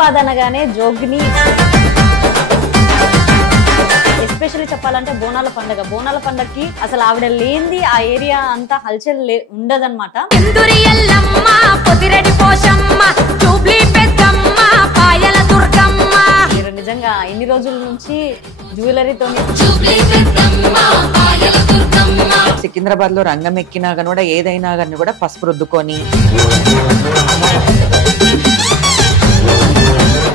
సైదాబాద్ అనగానే జోగిని, ఎస్పెషల్లీ చెప్పాలంటే బోనాల పండగకి అసలు ఆవిడ లేనిది ఆ ఏరియా అంతా హల్చల్ ఉండదన్నమాట. మీరు నిజంగా ఇన్ని రోజుల నుంచి జ్యువెలరీతో సికింద్రాబాద్ లో రంగం ఎక్కినా కానీ కూడా ఏదైనా కానీ కూడా పసుపు రుద్దుకొని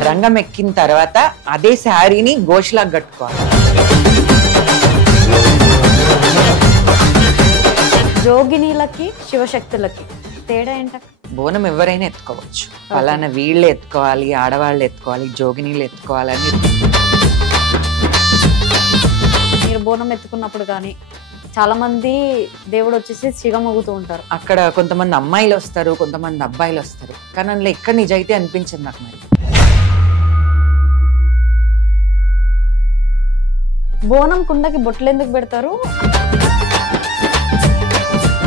రంగం ఎక్కిన తర్వాత అదే శారీని గోష్లాగా కట్టుకోవాలి. జోగినీలకి శివశక్తులకి తేడా ఏంట? బోనం ఎవరైనా ఎత్తుకోవచ్చు, ఫలానా వీళ్ళు ఎత్తుకోవాలి, ఆడవాళ్ళు ఎత్తుకోవాలి, జోగినీలు ఎత్తుకోవాలని. మీరు బోనం ఎత్తుకున్నప్పుడు కానీ చాలా మంది దేవుడు వచ్చేసి సిగమొగుతూ ఉంటారు. అక్కడ కొంతమంది అమ్మాయిలు వస్తారు, కొంతమంది అబ్బాయిలు వస్తారు, కానీ అందులో ఎక్కడ నిజాయితీ అనిపించింది నాకు. మరి బోనం కుండకి బొట్లు ఎందుకు పెడతారు?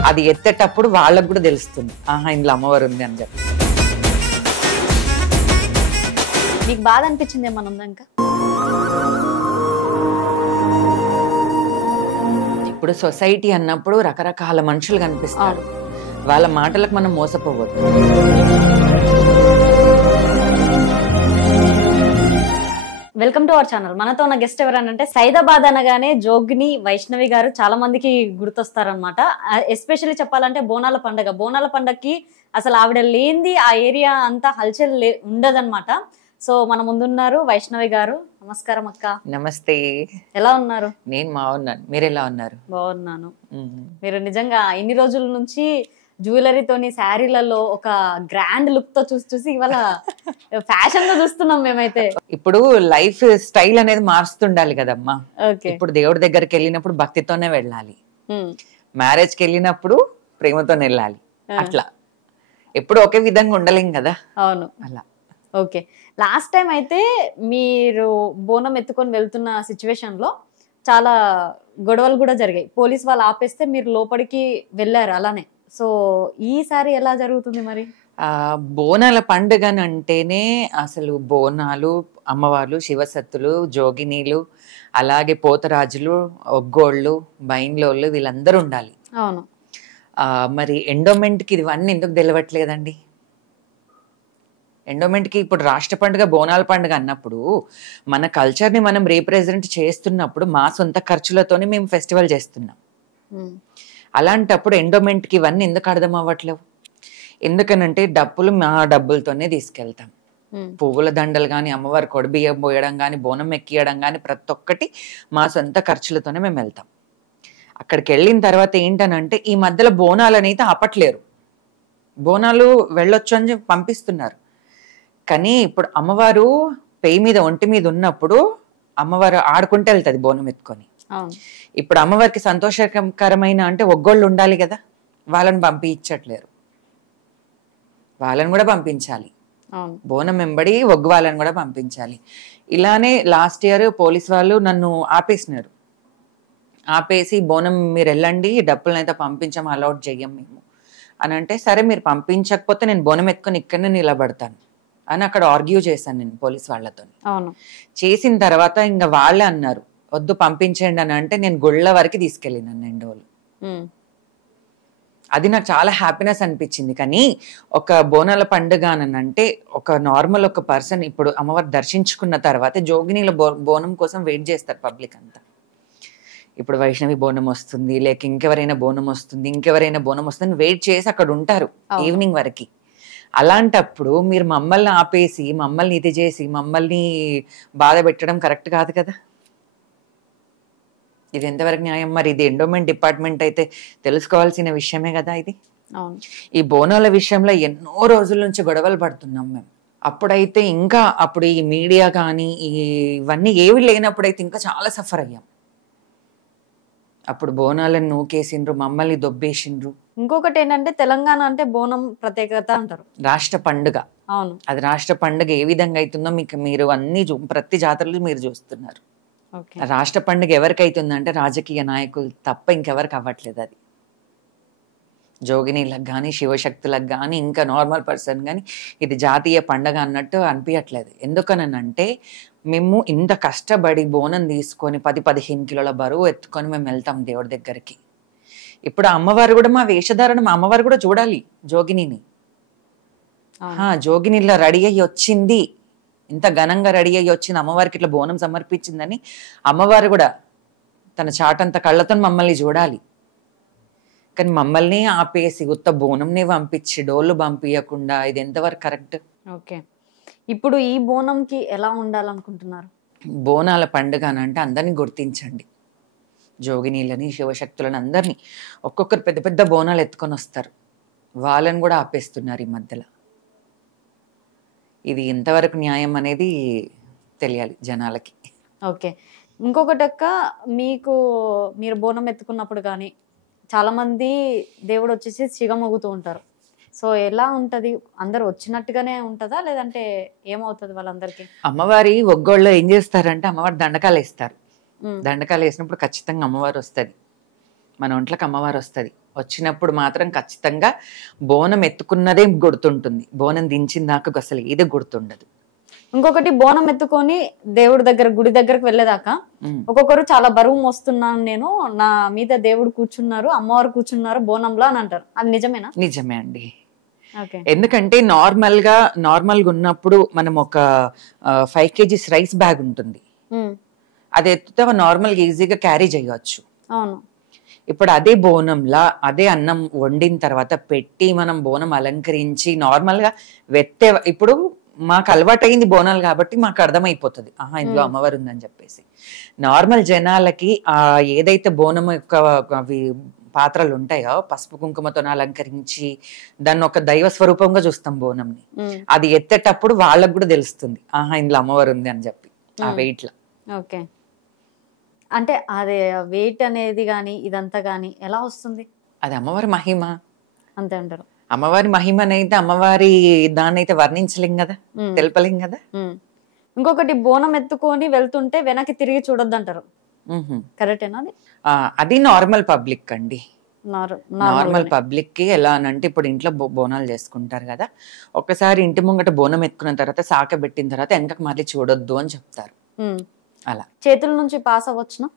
అది ఎత్తేటప్పుడు వాళ్ళకు కూడా తెలుస్తుంది, ఆహా ఇందులో అమ్మవారు ఉంది అని చెప్పి. మీకు బాధ అనిపించింది ఏమన్నా ఇంకా? ఇప్పుడు సొసైటీ అన్నప్పుడు రకరకాల మనుషులు కనిపిస్తారు, వాళ్ళ మాటలకు మనం మోసపోవద్దు. Welcome to our channel. మనతో ఉన్న గెస్ట్ ఎవరనంటే సైదాబాద్ అనగానే జోగిని వైష్ణవి గారు చాలా మందికి గుర్తొస్తారనమాట. ఎస్పెషల్లీ చెప్పాలంటే బోనాల పండగకి అసలు ఆవిడ లేనిది ఆ ఏరియా అంతా హల్చల్ ఉండదన్నమాట. సో మన ముందున్నారు వైష్ణవి గారు. నమస్కారం అక్క. నమస్తే. ఎలా ఉన్నారు? నేను బాగున్నాను, మీరు ఎలా ఉన్నారు? బాగున్నాను. మీరు నిజంగా ఇన్ని రోజుల నుంచి జ్యువెలరీతోని శారీలలో ఒక గ్రాండ్ లుక్ తో చూసి ఇవాళ ఫ్యాషన్ గా చూస్తున్నాం మేమైతే. ఇప్పుడు లైఫ్ స్టైల్ అనేది మారుస్తుండాలి కదమ్మా. ఇప్పుడు దేవుడి దగ్గరికి వెళ్ళినప్పుడు భక్తితోనే వెళ్ళాలి, మ్యారేజ్ కి వెళ్ళినప్పుడు ప్రేమతో వెళ్ళాలి. అట్లా ఎప్పుడు ఒకే విధంగా ఉండలేం కదా. అవును, అలా. ఓకే, లాస్ట్ టైం అయితే మీరు బోనం ఎత్తుకొని వెళ్తున్న సిచ్యువేషన్ లో చాలా గొడవలు కూడా జరిగాయి. పోలీస్ వాళ్ళు ఆపేస్తే మీరు లోపలికి వెళ్ళారు అలానే. సో ఈసారి ఎలా జరుగుతుంది మరి? బోనాల పండుగ అంటేనే అసలు బోనాలు, అమ్మవార్లు, శివసత్తులు, జోగినీలు, అలాగే పోతరాజులు, ఒగ్గోళ్ళు, బైన్లోళ్ళు వీళ్ళందరూ ఉండాలి. అవును. మరి ఎండోమెంట్కి ఇవన్నీ ఎందుకు తెలవట్లేదండి? ఎండోమెంట్కి ఇప్పుడు రాష్ట్ర పండుగ బోనాల పండుగ అన్నప్పుడు మన కల్చర్ని మనం రీప్రజెంట్ చేస్తున్నప్పుడు మా సొంత ఖర్చులతోనే మేము ఫెస్టివల్ చేస్తున్నాం. అలాంటప్పుడు ఎండోమెంట్కి ఇవన్నీ ఎందుకు అర్థం అవ్వట్లేవు? ఎందుకనంటే డబ్బులు మా డబ్బులతోనే తీసుకెళ్తాం. పువ్వుల దండలు కానీ, అమ్మవారి కొడబియ్యం పోయడం కానీ, బోనం ఎక్కియడం కానీ ప్రతి ఒక్కటి మా సొంత ఖర్చులతోనే మేము వెళ్తాం. అక్కడికి వెళ్ళిన తర్వాత ఏంటనంటే ఈ మధ్యలో బోనాలు అనేది ఆపట్లేరు. బోనాలు వెళ్ళొచ్చు అని పంపిస్తున్నారు, కానీ ఇప్పుడు అమ్మవారు పెయి మీద ఒంటి మీద ఉన్నప్పుడు అమ్మవారు ఆడుకుంటే వెళ్తుంది బోనం ఎత్తుకొని. ఇప్పుడు అమ్మవారికి సంతోషకరమైన అంటే ఒగ్గోళ్ళు ఉండాలి కదా, వాళ్ళని పంపించట్లేరు. వాళ్ళని కూడా పంపించాలి, బోనం వెంబడి ఒగ్గు వాళ్ళని కూడా పంపించాలి. ఇలానే లాస్ట్ ఇయర్ పోలీస్ వాళ్ళు నన్ను ఆపేసినారు. ఆపేసి బోనం మీరు వెళ్ళండి, డబ్బులను అయితే పంపించాము, అలౌట్ చెయ్యం మేము అని అంటే, సరే మీరు పంపించకపోతే నేను బోనం ఎత్తుకొని ఇక్కడనే నిలబడతాను అని అక్కడ ఆర్గ్యూ చేశాను నేను పోలీస్ వాళ్ళతో. చేసిన తర్వాత ఇంకా వాళ్ళే అన్నారు వద్దు పంపించండి అని అంటే నేను గుళ్ళ వరకు తీసుకెళ్ళినాను ఎండోలు. అది నాకు చాలా హ్యాపీనెస్ అనిపించింది. కానీ ఒక బోనాల పండుగ అని అంటే ఒక నార్మల్ ఒక పర్సన్ ఇప్పుడు అమ్మవారు దర్శించుకున్న తర్వాత జోగినీల బోనం కోసం వెయిట్ చేస్తారు పబ్లిక్ అంతా. ఇప్పుడు వైష్ణవి బోనం వస్తుంది, లేక ఇంకెవరైనా బోనం వస్తుంది వెయిట్ చేసి అక్కడ ఉంటారు ఈవినింగ్ వరకు. అలాంటప్పుడు మీరు మమ్మల్ని ఆపేసి, మమ్మల్ని ఇది చేసి, మమ్మల్ని బాధ పెట్టడం కరెక్ట్ కాదు కదా. ఇది ఎంతవరకు న్యాయం? మరి ఇది ఎండోమెంట్ డిపార్ట్మెంట్ అయితే తెలుసుకోవాల్సిన విషయమే కదా ఇది. ఈ బోనాల విషయంలో ఎన్నో రోజుల నుంచి గొడవలు పడుతున్నాం మేము. అప్పుడైతే ఇంకా అప్పుడు ఈ మీడియా కానీ ఇవన్నీ ఏవి లేనప్పుడైతే ఇంకా చాలా సఫర్ అయ్యాం. అప్పుడు బోనాలను నూకేసిండ్రు, మమ్మల్ని దొబ్బేసిండ్రు. ఇంకొకటి ఏంటంటే తెలంగాణ అంటే బోనం ప్రత్యేకత అంటారు, రాష్ట్ర పండుగ. అవును, అది రాష్ట్ర పండుగ ఏ విధంగా అవుతుందో మీరు అన్ని ప్రతి జాతరలు మీరు చూస్తున్నారు. రాష్ట్ర పండుగ ఎవరికి అవుతుందంటే రాజకీయ నాయకులు తప్ప ఇంకెవరికి అవ్వట్లేదు. అది జోగినీలకు కానీ శివశక్తులకు కానీ ఇంకా నార్మల్ పర్సన్ కానీ ఇది జాతీయ పండగ అన్నట్టు అనిపించట్లేదు. ఎందుకనంటే మేము ఇంత కష్టపడి బోనం తీసుకొని 10-15 కిలోల బరువు ఎత్తుకొని మేము వెళ్తాం దేవుడి దగ్గరికి. ఇప్పుడు అమ్మవారు కూడా మా వేషధారణ మా అమ్మవారు కూడా చూడాలి జోగినిని. జోగినిలా రెడీ అయ్యి వచ్చింది, ఇంత ఘనంగా రెడీ అయ్యి వచ్చింది, అమ్మవారికి ఇట్లా బోనం సమర్పించిందని అమ్మవారు కూడా తన చాటంత కళ్ళతో మమ్మల్ని చూడాలి. కానీ మమ్మల్ని ఆపేసి ఉత్త బోనంని పంపించి డోళ్ళు పంపించకుండా ఇది ఎంతవరకు కరెక్ట్? ఓకే, ఇప్పుడు ఈ బోనంకి ఎలా ఉండాలనుకుంటున్నారు? బోనాల పండుగ అని అంటే అందరినీ గుర్తించండి, జోగినీలని శివశక్తులని అందరినీ. ఒక్కొక్కరు పెద్ద పెద్ద బోనాలు ఎత్తుకొని వస్తారు, వాళ్ళని కూడా ఆపేస్తున్నారు ఈ మధ్యలో. ఇది ఎంతవరకు న్యాయం అనేది తెలియాలి జనాలకి. ఓకే, ఇంకొకటి అక్క, మీరు బోనం ఎత్తుకున్నప్పుడు కానీ చాలా మంది దేవుడు వచ్చేసి సిగమొగుతూ ఉంటారు. సో ఎలా ఉంటది? అందరు వచ్చినట్టుగానే ఉంటదా లేదంటే ఏమవుతుంది వాళ్ళందరికీ? అమ్మవారి ఒగ్గోళ్ళు ఏం చేస్తారంటే అమ్మవారి దండకాలు వేస్తారు. దండకాలు వేసినప్పుడు ఖచ్చితంగా అమ్మవారు వస్తుంది, మన ఒంట్లోకి అమ్మవారు వస్తుంది. వచ్చినప్పుడు మాత్రం ఖచ్చితంగా బోనం ఎత్తుకున్నదే గుర్తుంటుంది, బోనం దించిన దాకా అసలు ఏది గుర్తుండదు. ఇంకొకటి, బోనం ఎత్తుకొని దేవుడి దగ్గర గుడి దగ్గరకు వెళ్ళేదాకా ఒక్కొక్కరు చాలా బరువు మోస్తున్నాను నేను, నా మీద దేవుడు కూర్చున్నారు, అమ్మవారు కూర్చున్నారు బోనంలో అని అంటారు. అది నిజమేనా? నిజమే అండి. ఎందుకంటే నార్మల్గా ఉన్నప్పుడు మనం ఒక 5 kgs రైస్ బ్యాగ్ ఉంటుంది, అది ఎత్తుతే నార్మల్గా ఈజీగా క్యారీ చేయవచ్చు. అవును. ఇప్పుడు అదే బోనంలా అదే అన్నం వండిన తర్వాత పెట్టి మనం బోనం అలంకరించి నార్మల్గా ఇప్పుడు మాకు అలవాటైంది బోనాలు కాబట్టి మాకు అర్థమైపోతుంది, ఇందులో అమ్మవారు ఉందని చెప్పేసి. నార్మల్ జనాలకి ఏదైతే బోనం యొక్క అవి పాత్రలు ఉంటాయో పసుపు కుంకుమతో అలంకరించి దాన్ని ఒక దైవ స్వరూపంగా చూస్తాం బోనంని. అది ఎత్తేటప్పుడు వాళ్ళకు కూడా తెలుస్తుంది, ఇందులో అమ్మవారు ఉంది అని చెప్పి ఆ వెయిట్ లో. ఓకే, అంటే అదే వెయిట్ అనేది గాని ఇదంతా గాని ఎలా వస్తుంది? అది అమ్మవారి మహిమ అంతే అంటారు. అమ్మవారి మహిమనైతే అమ్మవారి దాన్ని అయితే వర్ణించలేం కదా, తెలపలేం కదా. ఇంకొకటి, బోనం ఎత్తుకొని వెళ్తుంటే వెనక్కి తిరిగి చూడొద్దు అంటారు, కరెక్టేనా? అది నార్మల్ పబ్లిక్ అండి. నార్మల్ పబ్లిక్ కి ఎలా అనంటే ఇప్పుడు ఇంట్లో బోనాలు చేసుకుంటారు కదా, ఒక్కసారి ఇంటి ముంగట బోనం ఎత్తుకున్న తర్వాత సాక పెట్టిన తర్వాత వెనకకి మళ్ళీ చూడొద్దు అని చెప్తారు. అలా చేతుల నుంచి పాస్ అవ్వచ్చునా?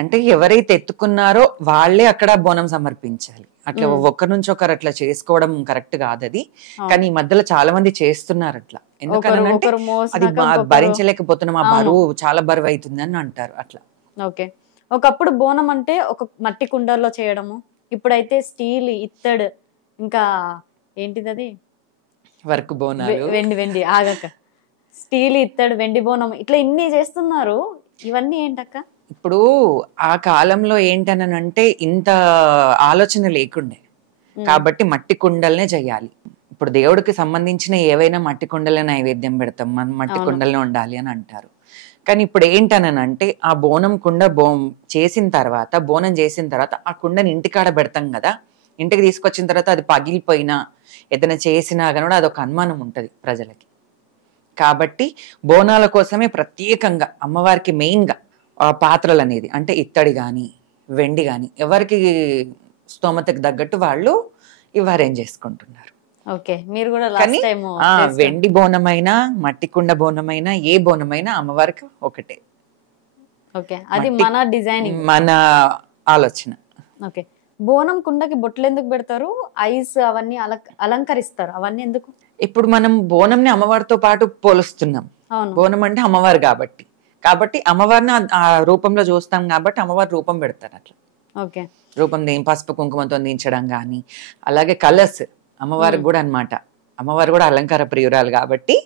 అంటే ఎవరైతే ఎత్తుకున్నారో వాళ్ళే అక్కడ బోనం సమర్పించాలి. అట్లా ఒకరి నుంచి ఒకరు అట్లా చేసుకోవడం కరెక్ట్ కాదు అది. కానీ ఈ మధ్యలో చాలా మంది చేస్తున్నారు అట్లా. ఎందుకంటే అది భరించలేకపోతున్నాం, ఆ బరువు చాలా బరువు అవుతుంది అని అంటారు అట్లా. ఓకే, ఒకప్పుడు బోనం అంటే ఒక మట్టి కుండల్లో చేయడము, ఇప్పుడైతే స్టీల్, ఇత్తడి, ఇంకా ఏంటిది అది వర్క్ బోనాలు, వెండి ఆగక స్టీల్, ఇత్తడి, వెండి బోనం, ఇట్లా ఇన్ని చేస్తున్నారు. ఇవన్నీ ఏంటక్క? ఇప్పుడు ఆ కాలంలో ఏంటనంటే ఇంత ఆలోచన లేకుండే కాబట్టి మట్టి కుండలనే చేయాలి. ఇప్పుడు దేవుడికి సంబంధించిన ఏవైనా మట్టి కుండలే నైవేద్యం పెడతాం, మనం మట్టి కుండలనే ఉండాలి అని అంటారు. కానీ ఇప్పుడు ఏంటనంటే ఆ బోనం కుండ చేసిన తర్వాత బోనం చేసిన తర్వాత ఆ కుండని ఇంటికాడ పెడతాం కదా, ఇంటికి తీసుకొచ్చిన తర్వాత అది పగిలిపోయినా ఏదైనా చేసినా కానీ అదొక అనుమానం ఉంటుంది ప్రజలకి. కాబట్టి బోనాల కోసమే ప్రత్యేకంగా అమ్మవారికి మెయిన్గా పాత్రలు అనేది అంటే ఇత్తడి కానీ వెండి కానీ ఎవరికి స్తోమతకు తగ్గట్టు వాళ్ళు ఇవి అరేంజ్ చేసుకుంటున్నారు. ఓకే, మీరు కూడా వెండి బోనమైనా మట్టి కుండ బోనమైనా ఏ బోనమైనా అమ్మవారికి ఒకటే. ఓకే, అది మన డిజైన్, మన ఆలోచన. ఓకే, బోనం కుండకి బొట్లు ఎందుకు పెడతారు? ఐస్ అవన్నీ అలంకరిస్తారు, అవన్నీ ఎందుకు? ఇప్పుడు మనం బోనంని అమ్మవారితో పాటు పోలుస్తున్నాం, బోనం అంటే అమ్మవారు కాబట్టి అమ్మవారిని ఆ రూపంలో చూస్తాం కాబట్టి అమ్మవారి రూపం పెడతారు అట్లా. ఓకే, రూపం పసుపు కుంకుమతో దించడం కానీ, అలాగే కలర్స్ అమ్మవారికి కూడా అన్నమాట. అమ్మవారు కూడా అలంకార ప్రియురాలు కాబట్టి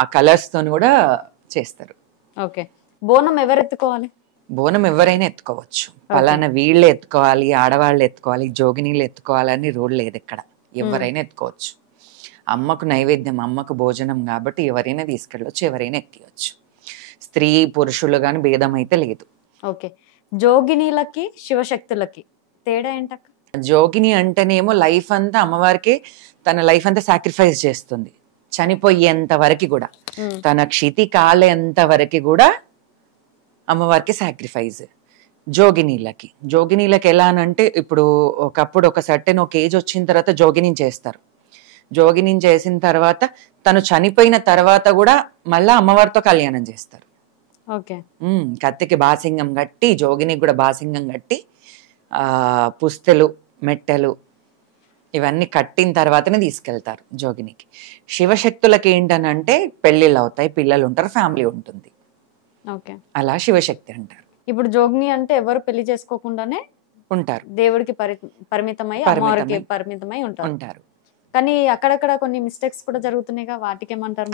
ఆ కలర్స్ తోని కూడా చేస్తారు. ఓకే, బోనం ఎవరు ఎత్తుకోవాలి? బోనం ఎవరైనా ఎత్తుకోవచ్చు, పలానా వీళ్ళే ఎత్తుకోవాలి, ఆడవాళ్ళు ఎత్తుకోవాలి, జోగినీళ్ళు ఎత్తుకోవాలని రూల్ లేదు ఇక్కడ, ఎవరైనా ఎత్తుకోవచ్చు. అమ్మకు నైవేద్యం, అమ్మకు భోజనం కాబట్టి ఎవరైనా తీసుకెళ్ళవచ్చు, ఎవరైనా ఎక్కియచ్చు. స్త్రీ పురుషులు కానీ భేదం అయితే లేదు. ఓకే, జోగినీలకి శివశక్తులకి తేడా ఏంటక్క? జోగిని అంటేనేమో లైఫ్ అంతా అమ్మవారికి తన లైఫ్ అంతా సాక్రిఫైస్ చేస్తుంది, చనిపోయేంత వరకు కూడా, తన క్షితి కాలేంత వరకు కూడా అమ్మవారికి సాక్రిఫైస్. జోగినీలకి ఎలా అనంటే ఇప్పుడు ఒకప్పుడు ఒక సర్టెన్ ఒక ఏజ్ వచ్చిన తర్వాత జోగిని చేస్తారు. జోగిని చేసిన తర్వాత తను చనిపోయిన తర్వాత కూడా మళ్ళా అమ్మవారితో కళ్యాణం చేస్తారు. కత్తికి బాసింగం కట్టి జోగినికి కూడా బాసింగం కట్టి పుస్తెలు మెట్టెలు ఇవన్నీ కట్టిన తర్వాతనే తీసుకెళ్తారు జోగినికి. శివశక్తులకి ఏంటనంటే పెళ్లిళ్ళు అవుతాయి, పిల్లలు ఉంటారు, ఫ్యామిలీ ఉంటుంది. అలా శివశక్తి అంటారు. ఇప్పుడు జోగిని అంటే ఎవరు పెళ్లి చేసుకోకుండానే ఉంటారు, దేవుడికి పరిమితమై అమ్మవారికి పరిమితమై ఉంటారు. కానీ అక్కడక్కడ కొన్ని మిస్టేక్స్ కూడా జరుగుతున్నాయిగా, వాటికి ఏమంటారు?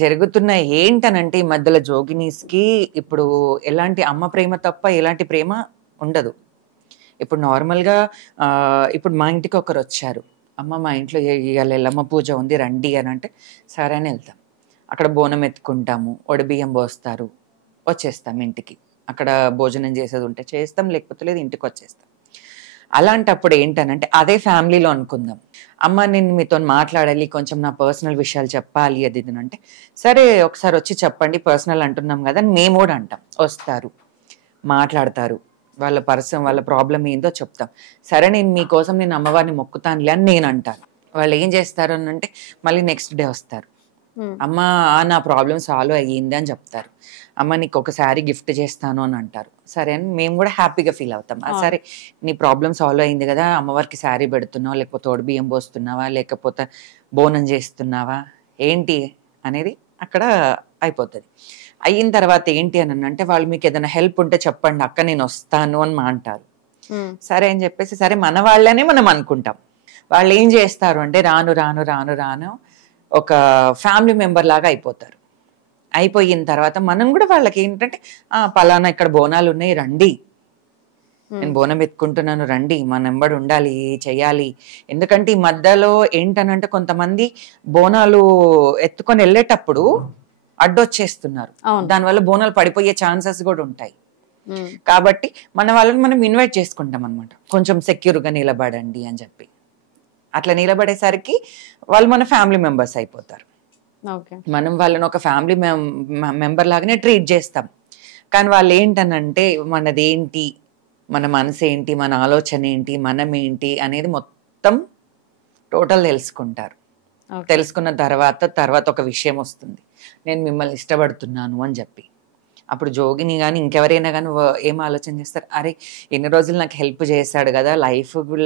జరుగుతున్నాయి. ఏంటనంటే ఈ మధ్యలో జోగినీస్ కి ఇప్పుడు ఎలాంటి అమ్మ ప్రేమ తప్ప ఎలాంటి ప్రేమ ఉండదు. ఇప్పుడు నార్మల్ గా ఇప్పుడు మా ఇంటికి ఒకరు వచ్చారు, అమ్మ మా ఇంట్లో ఇవాళ ఎల్లమ్మ పూజ ఉంది రండి అని అంటే సరే అని వెళ్తాం. అక్కడ బోనం ఎత్తుకుంటాము, ఒడిబియ్యం పోస్తారు, వచ్చేస్తాం ఇంటికి. అక్కడ భోజనం చేసేది ఉంటే చేస్తాం, లేకపోతే లేదు ఇంటికి వచ్చేస్తాం. అలాంటప్పుడు ఏంటనంటే అదే ఫ్యామిలీలో అనుకుందాం, అమ్మ నేను మీతో మాట్లాడాలి, కొంచెం నా పర్సనల్ విషయాలు చెప్పాలి అది ఇది అంటే సరే ఒకసారి వచ్చి చెప్పండి పర్సనల్ అంటున్నాం కదా అని మేము కూడా అంటాం. వస్తారు, మాట్లాడతారు, వాళ్ళ ప్రాబ్లం ఏందో చెప్తాం. సరే నేను మీకోసం నేను అమ్మవారిని మొక్కుతానులే అని నేను అంటాను. వాళ్ళు ఏం చేస్తారు అని అంటే మళ్ళీ నెక్స్ట్ డే వస్తారు, అమ్మ నా ప్రాబ్లం సాల్వ్ అయ్యింది అని చెప్తారు. అమ్మ నీకు ఒక శారీ గిఫ్ట్ చేస్తాను అని అంటారు. సరే అని మేము కూడా హ్యాపీగా ఫీల్ అవుతాం. సరే నీ ప్రాబ్లం సాల్వ్ అయింది కదా, అమ్మవారికి శారీ పెడుతున్నావా, లేకపోతే తోడు బియ్యం పోస్తున్నావా, లేకపోతే బోనం చేస్తున్నావా ఏంటి అనేది అక్కడ అయిపోతుంది. అయిన తర్వాత ఏంటి అని అంటే వాళ్ళు మీకు ఏదైనా హెల్ప్ ఉంటే చెప్పండి అక్క నేను వస్తాను అని అంటారు. సరే అని చెప్పేసి సరే మన వాళ్ళనే మనం అనుకుంటాం. వాళ్ళు ఏం చేస్తారు అంటే రాను రాను రాను రాను ఒక ఫ్యామిలీ మెంబర్ లాగా అయిపోతారు. అయిపోయిన తర్వాత మనం కూడా వాళ్ళకి ఏంటంటే పలానా ఇక్కడ బోనాలు ఉన్నాయి రండి, నేను బోనం ఎత్తుకుంటున్నాను రండి, మన నెంబడి ఉండాలి చెయ్యాలి. ఎందుకంటే ఈ మధ్యలో ఏంటనంటే కొంతమంది బోనాలు ఎత్తుకొని వెళ్ళేటప్పుడు అడ్డొచ్చేస్తున్నారు, దానివల్ల బోనాలు పడిపోయే ఛాన్సెస్ కూడా ఉంటాయి. కాబట్టి మన వాళ్ళని మనం ఇన్వైట్ చేసుకుంటాం అనమాట, కొంచెం సెక్యూర్గా నిలబడండి అని చెప్పి. అట్లా నిలబడేసరికి వాళ్ళు మన ఫ్యామిలీ మెంబర్స్ అయిపోతారు. మనం వాళ్ళని ఒక ఫ్యామిలీ మెంబర్ లాగానే ట్రీట్ చేస్తాం. కానీ వాళ్ళు ఏంటనంటే మనదేంటి, మన మనసు ఏంటి, మన ఆలోచన ఏంటి, మనం ఏంటి అనేది మొత్తం టోటల్ తెలుసుకుంటారు. తెలుసుకున్న తర్వాత ఒక విషయం వస్తుంది, నేను మిమ్మల్ని ఇష్టపడుతున్నాను అని చెప్పి. అప్పుడు జోగిని కానీ ఇంకెవరైనా కానీ ఏం ఆలోచన చేస్తారు, అరే ఎన్ని రోజులు నాకు హెల్ప్ చేశాడు కదా,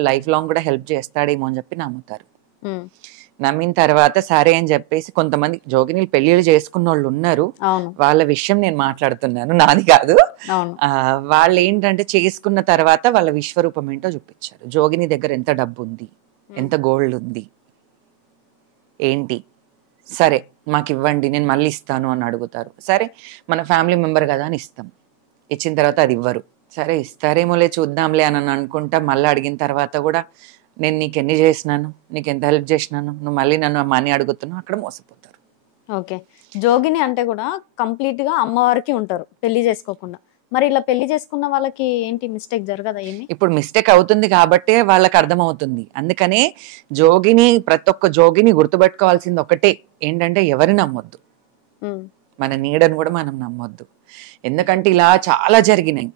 లైఫ్ లాంగ్ కూడా హెల్ప్ చేస్తాడేమో అని చెప్పి నమ్ముతారు. నమ్మిన తర్వాత సరే అని చెప్పేసి కొంతమంది జోగినీలు పెళ్లిళ్ళు చేసుకున్న వాళ్ళు ఉన్నారు, వాళ్ళ విషయం నేను మాట్లాడుతున్నాను, నాది కాదు. వాళ్ళు ఏంటంటే చేసుకున్న తర్వాత వాళ్ళ విశ్వరూపం ఏంటో చూపించారు. జోగిని దగ్గర ఎంత డబ్బు ఉంది, ఎంత గోల్డ్ ఉంది ఏంటి, సరే మాకు ఇవ్వండి నేను మళ్ళీ ఇస్తాను అని అడుగుతారు. సరే మన ఫ్యామిలీ మెంబర్ కదా అని ఇస్తాం. ఇచ్చిన తర్వాత అది ఇవ్వరు. సరే ఇస్తారేమోలే చూద్దాంలే అని అనుకుంటా. మళ్ళీ అడిగిన తర్వాత కూడా నేను నీకు ఎన్ని చేసినాను, నీకు ఎంత హెల్ప్ చేసినాను, నువ్వు మళ్ళీ నన్ను మనీ అడుగుతున్నావు, అక్కడ మోసపోతారు. ఓకే, జోగిని అంటే కూడా కంప్లీట్ గా అమ్మవారికి ఉంటారు పెళ్లి చేసుకోకుండా. మరి ఇలా పెళ్లి చేసుకున్న వాళ్ళకి ఏంటి మిస్టేక్ జరగదా? ఇప్పుడు మిస్టేక్ అవుతుంది కాబట్టి వాళ్ళకి అర్థమవుతుంది. అందుకనే జోగిని ప్రతి ఒక్క జోగిని గుర్తుపెట్టుకోవాల్సింది ఒకటే ఏంటంటే ఎవరిని నమ్మొద్దు, మన నీడను కూడా మనం నమ్మొద్దు. ఎందుకంటే ఇలా చాలా జరిగినాయి,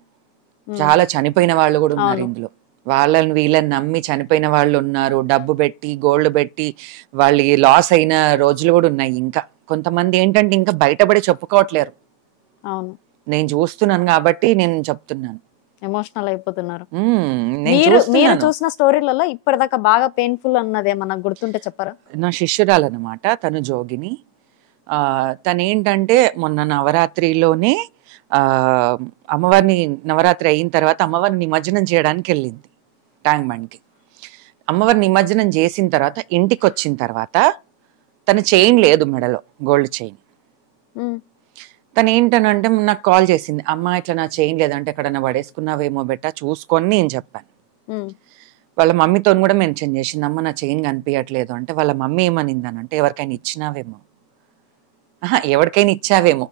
చాలా చనిపోయిన వాళ్ళు కూడా ఉన్నారు ఇందులో. వీళ్ళని నమ్మి చనిపోయిన వాళ్ళు ఉన్నారు, డబ్బు పెట్టి గోల్డ్ పెట్టి వాళ్ళు లాస్ అయిన రోజులు కూడా ఉన్నాయి. ఇంకా కొంతమంది ఏంటంటే ఇంకా బయటపడి చెప్పుకోవట్లేరు. అవును, నేను చూస్తున్నాను కాబట్టి నేను చెప్తున్నాను. ఎమోషనల్ అయిపోతున్నారు. మీరు చూసిన స్టోరీలలో ఇప్పటిదాకా బాగా పెయిన్ఫుల్ అన్నది ఏమన్నా గుర్తుంటే చెప్పారా? నా శిష్యురాలు అనమాట, తను జోగిని. తను ఏంటంటే మొన్న నవరాత్రిలోనే అమ్మవారిని నవరాత్రి అయిన తర్వాత అమ్మవారిని నిమజ్జనం చేయడానికి వెళ్ళింది ట్యాంక్ బండ్కి. అమ్మవారిని నిమజ్జనం చేసిన తర్వాత ఇంటికి వచ్చిన తర్వాత తన చైన్ లేదు మెడలో, గోల్డ్ చైన్. తను ఏంటనంటే నాకు కాల్ చేసింది, అమ్మ ఇట్లా నా చైన్ లేదంటే ఎక్కడన్నా పడేసుకున్నావేమో బెట్ట చూసుకొని నేను చెప్పాను. వాళ్ళ మమ్మీతో కూడా మెన్షన్ చేసింది, అమ్మ నా చైన్ కనిపించట్లేదు అంటే వాళ్ళ మమ్మీ ఏమనిందనంటే ఎవరికైనా ఇచ్చినావేమో, ఎవరికైనా ఇచ్చావేమో